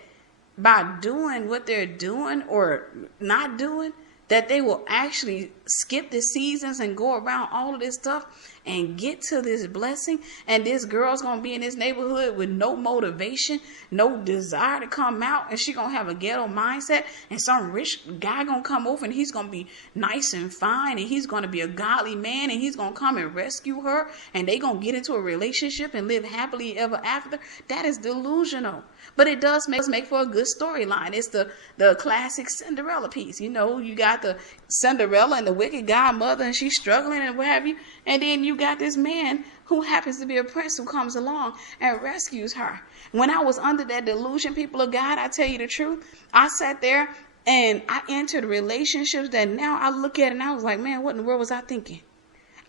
by doing what they're doing or not doing, that they will actually skip the seasons and go around all of this stuff and get to this blessing. And this girl's going to be in this neighborhood with no motivation, no desire to come out. And she going to have a ghetto mindset. And some rich guy going to come over and he's going to be nice and fine. And he's going to be a godly man. And he's going to come and rescue her. And they going to get into a relationship and live happily ever after. That is delusional. But it does make for a good storyline. It's the classic Cinderella piece. You know, you got the Cinderella and the wicked godmother, and she's struggling and what have you. And then you got this man who happens to be a prince who comes along and rescues her. When I was under that delusion, people of God, I tell you the truth, I sat there and I entered relationships that now I look at it and I was like, man, what in the world was I thinking?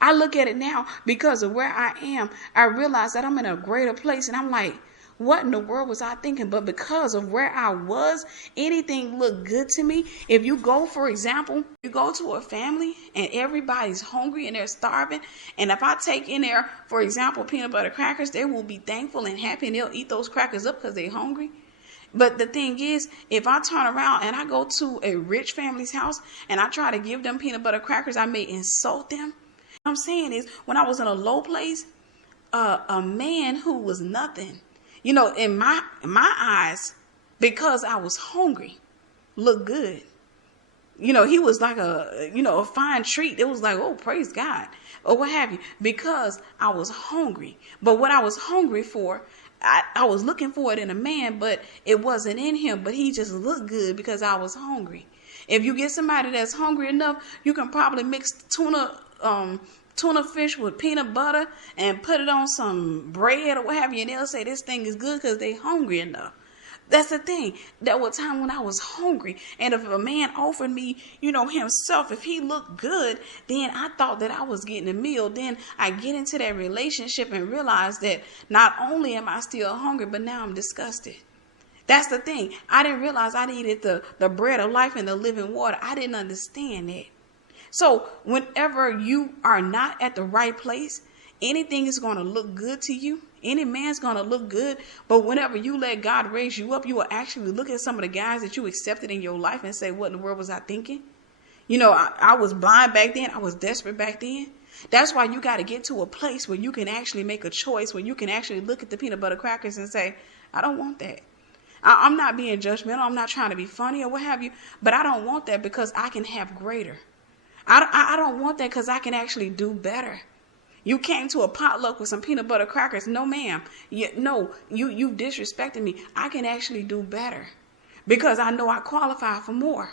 I look at it now because of where I am. I realize that I'm in a greater place, and I'm like, what in the world was I thinking? But because of where I was, anything looked good to me. If you go, for example, you go to a family and everybody's hungry and they're starving. And if I take in there, for example, peanut butter crackers, they will be thankful and happy and they'll eat those crackers up because they're hungry. But the thing is, if I turn around and I go to a rich family's house and I try to give them peanut butter crackers, I may insult them. What I'm saying is, when I was in a low place, a man who was nothing, you know, in my eyes, because I was hungry, looked good. You know, he was like a fine treat. It was like, oh, praise God, or what have you, because I was hungry. But what I was hungry for, I was looking for it in a man, but it wasn't in him. But he just looked good because I was hungry. If you get somebody that's hungry enough, you can probably mix tuna fish with peanut butter and put it on some bread or what have you, and they'll say this thing is good because they hungry enough. That's the thing. There was a time when I was hungry, and if a man offered me, himself, if he looked good, then I thought that I was getting a meal. Then I get into that relationship and realize that not only am I still hungry, but now I'm disgusted. That's the thing. I didn't realize I needed the bread of life and the living water. I didn't understand that. So whenever you are not at the right place, anything is going to look good to you. Any man's going to look good. But whenever you let God raise you up, you will actually look at some of the guys that you accepted in your life and say, what in the world was I thinking? I was blind back then. I was desperate back then. That's why you got to get to a place where you can actually make a choice, where you can actually look at the peanut butter crackers and say, I don't want that. I'm not being judgmental. I'm not trying to be funny or what have you. But I don't want that because I can have greater. I don't want that because I can actually do better. You came to a potluck with some peanut butter crackers. No, ma'am. You disrespected me. I can actually do better because I know I qualify for more.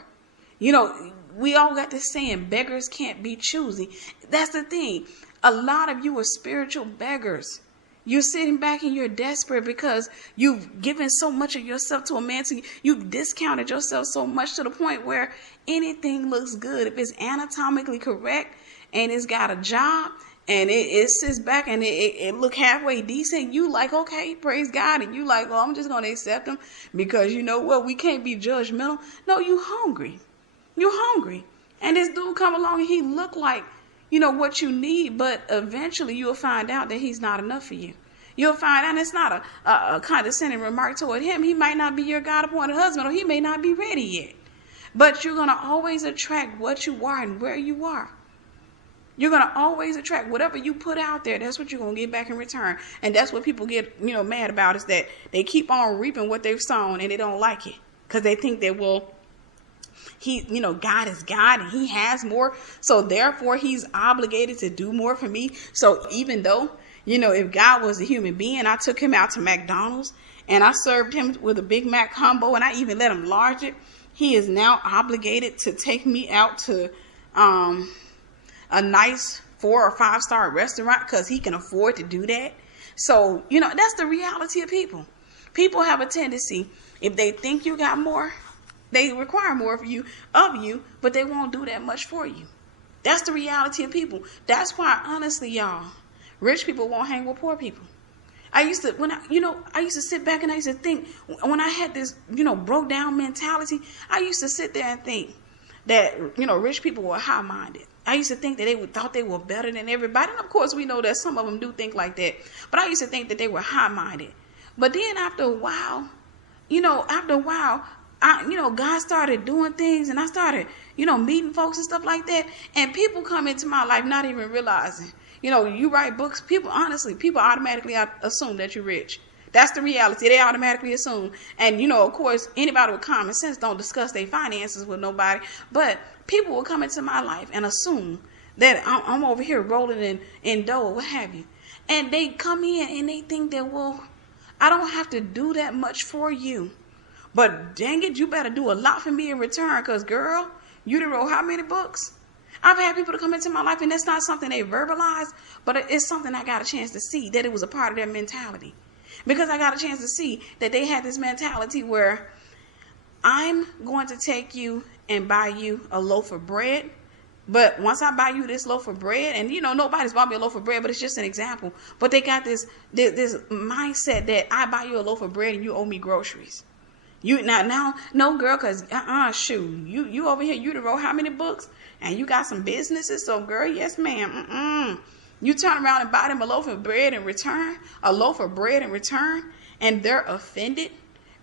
We all got this saying, beggars can't be choosy. That's the thing. A lot of you are spiritual beggars. You're sitting back and you're desperate because you've given so much of yourself to a man. So you've discounted yourself so much to the point where anything looks good. If it's anatomically correct and it's got a job and it sits back and it look halfway decent, you like, okay, praise God. And you like, I'm just going to accept him because you know what? We can't be judgmental. No, you hungry. You hungry. And this dude come along and he look like, what you need, but eventually you'll find out that he's not enough for you. You'll find out it's not a condescending remark toward him. He might not be your God-appointed husband, or he may not be ready yet. But you're going to always attract what you are and where you are. You're going to always attract whatever you put out there. That's what you're going to get back in return. And that's what people get, mad about, is that they keep on reaping what they've sown and they don't like it because they think that, God is God and he has more. So therefore he's obligated to do more for me. So even though, if God was a human being, I took him out to McDonald's and I served him with a Big Mac combo and I even let him large it, he is now obligated to take me out to a nice 4 or 5 star restaurant because he can afford to do that. So, that's the reality of people. People have a tendency, if they think you got more, they require more of you, but they won't do that much for you. That's the reality of people. That's why, honestly, y'all, rich people won't hang with poor people. I used to sit back and I used to think, when I had this, broke down mentality, I used to sit there and think that, rich people were high-minded. I used to think that they thought they were better than everybody. And of course, we know that some of them do think like that. But I used to think that they were high-minded. But then after a while, God started doing things and I started, meeting folks and stuff like that. And people come into my life not even realizing, You write books, people automatically assume that you're rich. That's the reality. They automatically assume. And, of course, anybody with common sense don't discuss their finances with nobody. But people will come into my life and assume that I'm over here rolling in dough or what have you. And they come in and they think that, well, I don't have to do that much for you. But dang it, you better do a lot for me in return. Because, girl, you done wrote how many books? I've had people to come into my life and that's not something they verbalize. But it's something I got a chance to see, that it was a part of their mentality. Because I got a chance to see that they had this mentality where I'm going to take you and buy you a loaf of bread. But once I buy you this loaf of bread, and nobody's bought me a loaf of bread, but it's just an example. But they got this mindset that I buy you a loaf of bread and you owe me groceries. No girl, cause shoot, you over here, you done wrote how many books, and you got some businesses. So girl, yes ma'am, You turn around and buy them a loaf of bread in return, and they're offended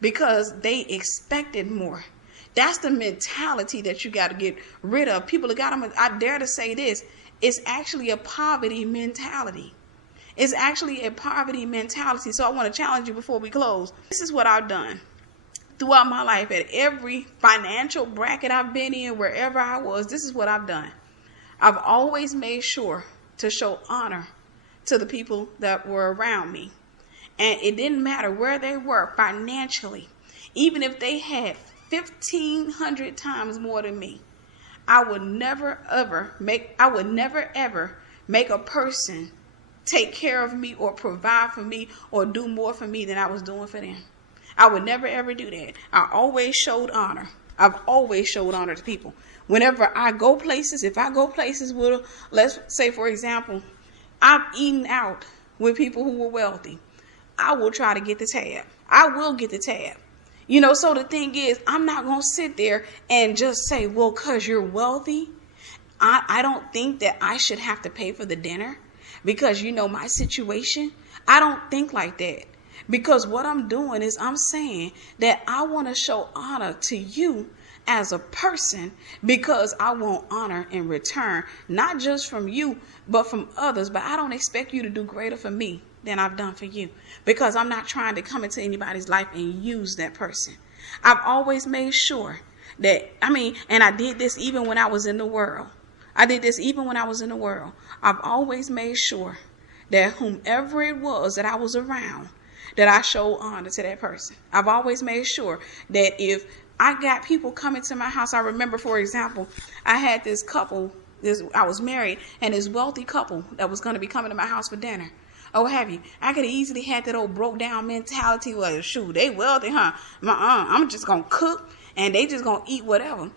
because they expected more. That's the mentality that you got to get rid of. People have got them. I dare to say this. It's actually a poverty mentality. It's actually a poverty mentality. So I want to challenge you before we close. This is what I've done throughout my life. At every financial bracket I've been in, wherever I was, this is what I've done. I've always made sure to show honor to the people that were around me. And it didn't matter where they were financially. Even if they had 1,500 times more than me, I would never ever make a person take care of me or provide for me or do more for me than I was doing for them. I would never ever do that. I always showed honor. I've always showed honor to people. Whenever I go places, if I go places with, let's say for example, I've eaten out with people who were wealthy, I will try to get the tab. I will get the tab. So the thing is, I'm not going to sit there and just say, well, because you're wealthy, I don't think that I should have to pay for the dinner because my situation. I don't think like that. Because what I'm doing is I'm saying that I want to show honor to you as a person because I want honor in return, not just from you, but from others. But I don't expect you to do greater for me than I've done for you, because I'm not trying to come into anybody's life and use that person. I've always made sure that, and I did this even when I was in the world. I've always made sure that whomever it was that I was around, that I showed honor to that person. I've always made sure that if I got people coming to my house, I remember, for example, I had this couple, I was married, and this wealthy couple that was going to be coming to my house for dinner. Oh, have you? I could have easily had that old broke down mentality where, shoot, they wealthy, huh? I'm just going to cook and they just going to eat whatever.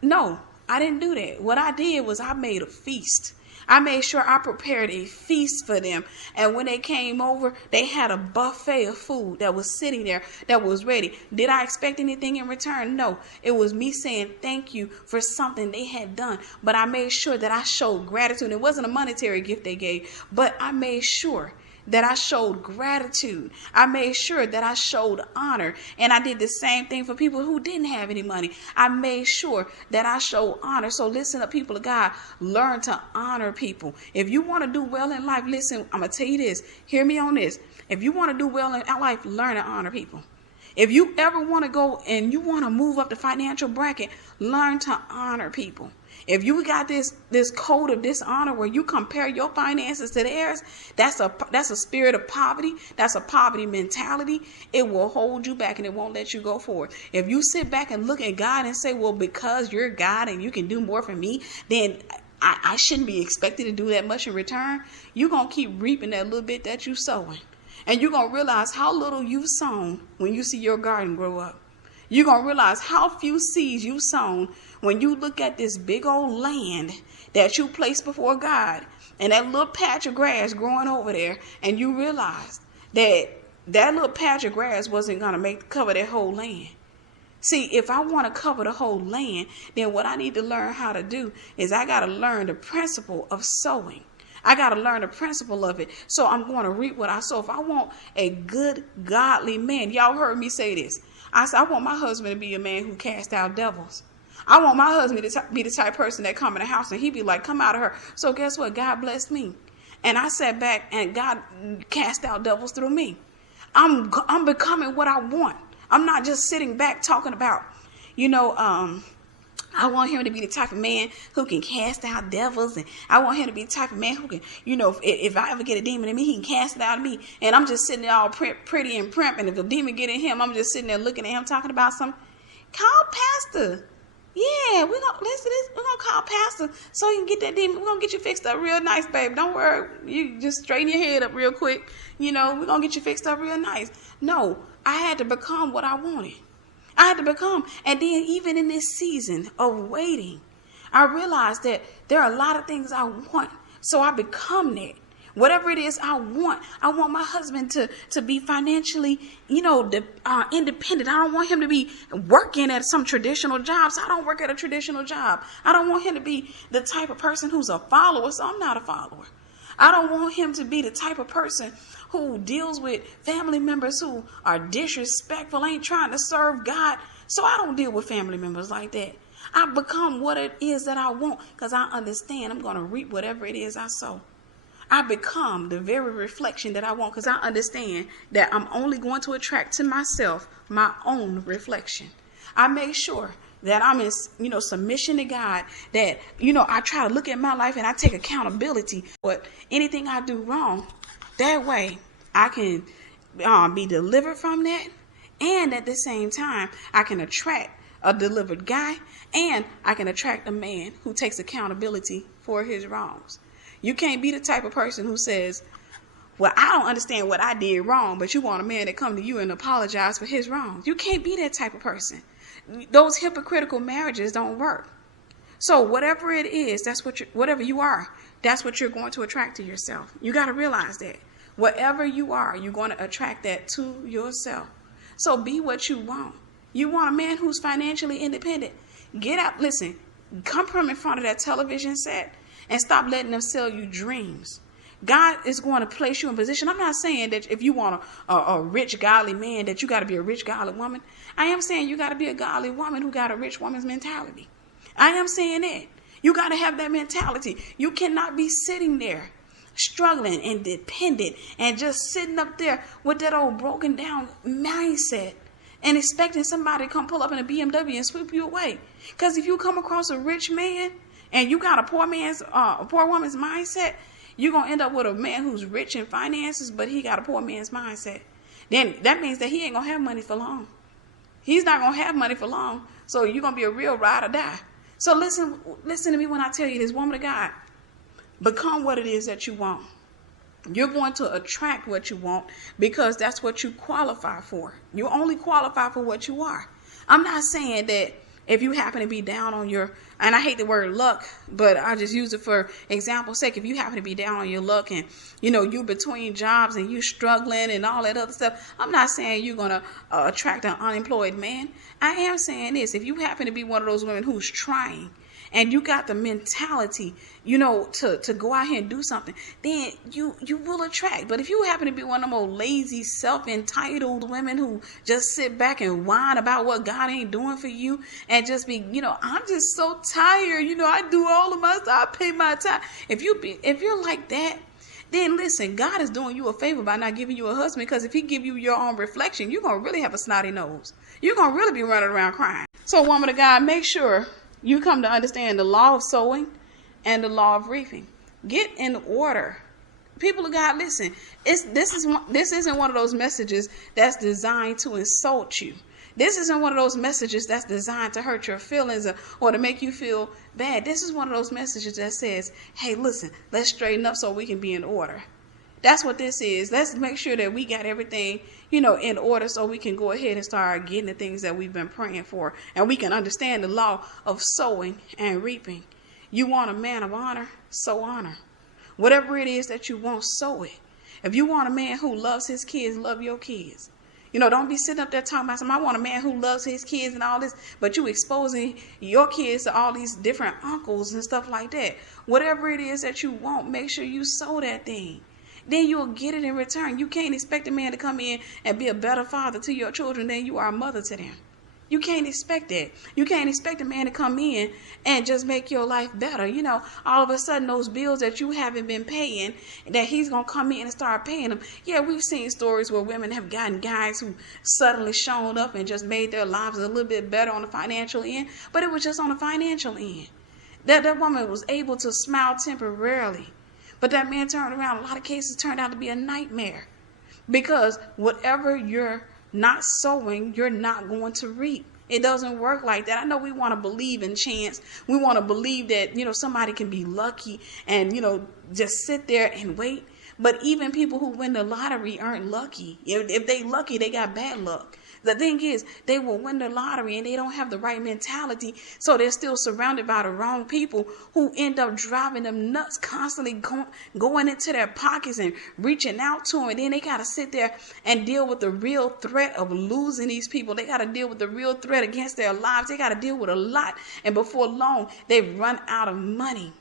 No, I didn't do that. What I did was I made a feast. I made sure I prepared a feast for them. And when they came over, they had a buffet of food that was sitting there that was ready. Did I expect anything in return? No. It was me saying thank you for something they had done. But I made sure that I showed gratitude. It wasn't a monetary gift they gave, but I made sure that I showed gratitude. I made sure that I showed honor. And I did the same thing for people who didn't have any money. I made sure that I showed honor. So listen up, people of God, learn to honor people. If you want to do well in life, listen, I'm going to tell you this. Hear me on this. If you want to do well in life, learn to honor people. If you ever want to go and you want to move up the financial bracket, learn to honor people. If you got this code of dishonor where you compare your finances to theirs, that's a spirit of poverty. That's a poverty mentality. It will hold you back and it won't let you go forward. If you sit back and look at God and say, well, because you're God and you can do more for me, then I shouldn't be expected to do that much in return. You're going to keep reaping that little bit that you're sowing. And you're going to realize how little you've sown when you see your garden grow up. You're going to realize how few seeds you've sown when you look at this big old land that you placed before God and that little patch of grass growing over there, and you realize that little patch of grass wasn't going to cover that whole land. See, if I want to cover the whole land, then what I need to learn how to do is I got to learn the principle of sowing. I got to learn the principle of it. So I'm going to reap what I sow. If I want a good, godly man, y'all heard me say this. I said, I want my husband to be a man who casts out devils. I want my husband to be the type of person that come in the house and he be like, come out of her. So guess what? God blessed me. And I sat back and God cast out devils through me. I'm becoming what I want. I'm not just sitting back talking about, I want him to be the type of man who can cast out devils. And I want him to be the type of man who can, if I ever get a demon in me, he can cast it out of me. And I'm just sitting there all pretty and primp. And if the demon get in him, I'm just sitting there looking at him talking about something. Call pastor. Yeah, we're going to listen to this. We're going to call pastor so you can get that demon. We're going to get you fixed up real nice, babe. Don't worry. You just straighten your head up real quick. We're going to get you fixed up real nice. No, I had to become what I wanted. I had to become. And then even in this season of waiting, I realized that there are a lot of things I want. So I become that. Whatever it is I want my husband to be financially, independent. I don't want him to be working at some traditional jobs. I don't work at a traditional job. I don't want him to be the type of person who's a follower, so I'm not a follower. I don't want him to be the type of person who deals with family members who are disrespectful, ain't trying to serve God. So I don't deal with family members like that. I become what it is that I want because I understand I'm going to reap whatever it is I sow. I become the very reflection that I want because I understand that I'm only going to attract to myself my own reflection. I make sure that I'm in, submission to God, that, I try to look at my life and I take accountability for anything I do wrong. That way I can be delivered from that. And at the same time, I can attract a delivered guy and I can attract a man who takes accountability for his wrongs. You can't be the type of person who says, well, I don't understand what I did wrong, but you want a man to come to you and apologize for his wrongs. You can't be that type of person. Those hypocritical marriages don't work. So whatever it is, whatever you are, that's what you're going to attract to yourself. You got to realize that. Whatever you are, you're going to attract that to yourself. So be what you want. You want a man who's financially independent. Get up, listen, come from in front of that television set and stop letting them sell you dreams. God is going to place you in position. I'm not saying that if you want a rich, godly man, that you got to be a rich, godly woman. I am saying you got to be a godly woman who got a rich woman's mentality. I am saying that. You got to have that mentality. You cannot be sitting there struggling and dependent and just sitting up there with that old broken down mindset and expecting somebody to come pull up in a BMW and sweep you away. Because if you come across a rich man and you got a poor woman's mindset, you're going to end up with a man who's rich in finances, but he got a poor man's mindset. Then that means that he ain't going to have money for long. He's not going to have money for long. So you're going to be a real ride or die. So listen to me when I tell you this, woman of God, become what it is that you want. You're going to attract what you want because that's what you qualify for. You only qualify for what you are. I'm not saying that if you happen to be down on your, and I hate the word luck, but I just use it for example's sake. If you happen to be down on your luck and, you between jobs and you struggling and all that other stuff, I'm not saying you're going to attract an unemployed man. I am saying this. If you happen to be one of those women who's trying and you got the mentality, to go out here and do something, then you will attract. But if you happen to be one of them old lazy, self-entitled women who just sit back and whine about what God ain't doing for you and just be, I'm just so tired. I do all of my stuff. I pay my time. If you're like that, then listen, God is doing you a favor by not giving you a husband, because if he give you your own reflection, you're going to really have a snotty nose. You're going to really be running around crying. So, woman of God, make sure you come to understand the law of sowing and the law of reaping. Get in order. People of God, listen. This isn't one of those messages that's designed to insult you. This isn't one of those messages that's designed to hurt your feelings or to make you feel bad. This is one of those messages that says, hey, listen, let's straighten up so we can be in order. That's what this is. Let's make sure that we got everything, in order so we can go ahead and start getting the things that we've been praying for. And we can understand the law of sowing and reaping. You want a man of honor, sow honor. Whatever it is that you want, sow it. If you want a man who loves his kids, love your kids. Don't be sitting up there talking about something. I want a man who loves his kids and all this, but you exposing your kids to all these different uncles and stuff like that. Whatever it is that you want, make sure you sow that thing. Then you'll get it in return. You can't expect a man to come in and be a better father to your children than you are a mother to them. You can't expect that. You can't expect a man to come in and just make your life better. All of a sudden those bills that you haven't been paying, that he's going to come in and start paying them. Yeah, we've seen stories where women have gotten guys who suddenly shown up and just made their lives a little bit better on the financial end, but it was just on the financial end. That woman was able to smile temporarily, but that man turned around. A lot of cases turned out to be a nightmare, because whatever you're not sowing, you're not going to reap. It doesn't work like that. I know we want to believe in chance. We want to believe that, somebody can be lucky and, just sit there and wait. But even people who win the lottery aren't lucky. If they lucky, they got bad luck. The thing is, they will win the lottery and they don't have the right mentality. So they're still surrounded by the wrong people who end up driving them nuts, constantly going into their pockets and reaching out to them. And then they got to sit there and deal with the real threat of losing these people. They got to deal with the real threat against their lives. They got to deal with a lot. And before long, they've run out of money.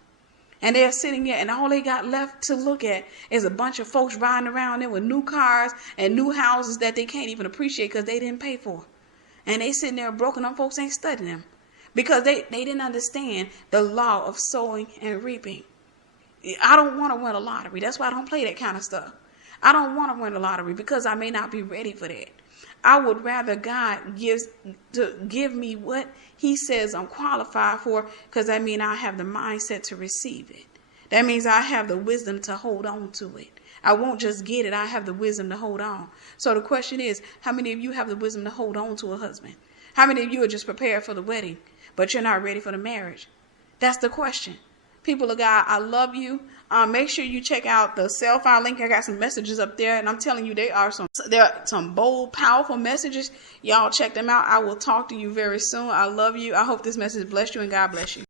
And they're sitting there, and all they got left to look at is a bunch of folks riding around there with new cars and new houses that they can't even appreciate because they didn't pay for. And they sitting there broken. Them folks ain't studying them because they didn't understand the law of sowing and reaping. I don't want to win a lottery. That's why I don't play that kind of stuff. I don't want to win a lottery because I may not be ready for that. I would rather God give me what he says I'm qualified for, because that means I have the mindset to receive it. That means I have the wisdom to hold on to it. I won't just get it. I have the wisdom to hold on. So the question is, how many of you have the wisdom to hold on to a husband? How many of you are just prepared for the wedding, but you're not ready for the marriage? That's the question. People of God, I love you. Make sure you check out the cell phone link. I got some messages up there, and I'm telling you, there are some bold, powerful messages. Y'all check them out. I will talk to you very soon. I love you. I hope this message blessed you, and God bless you.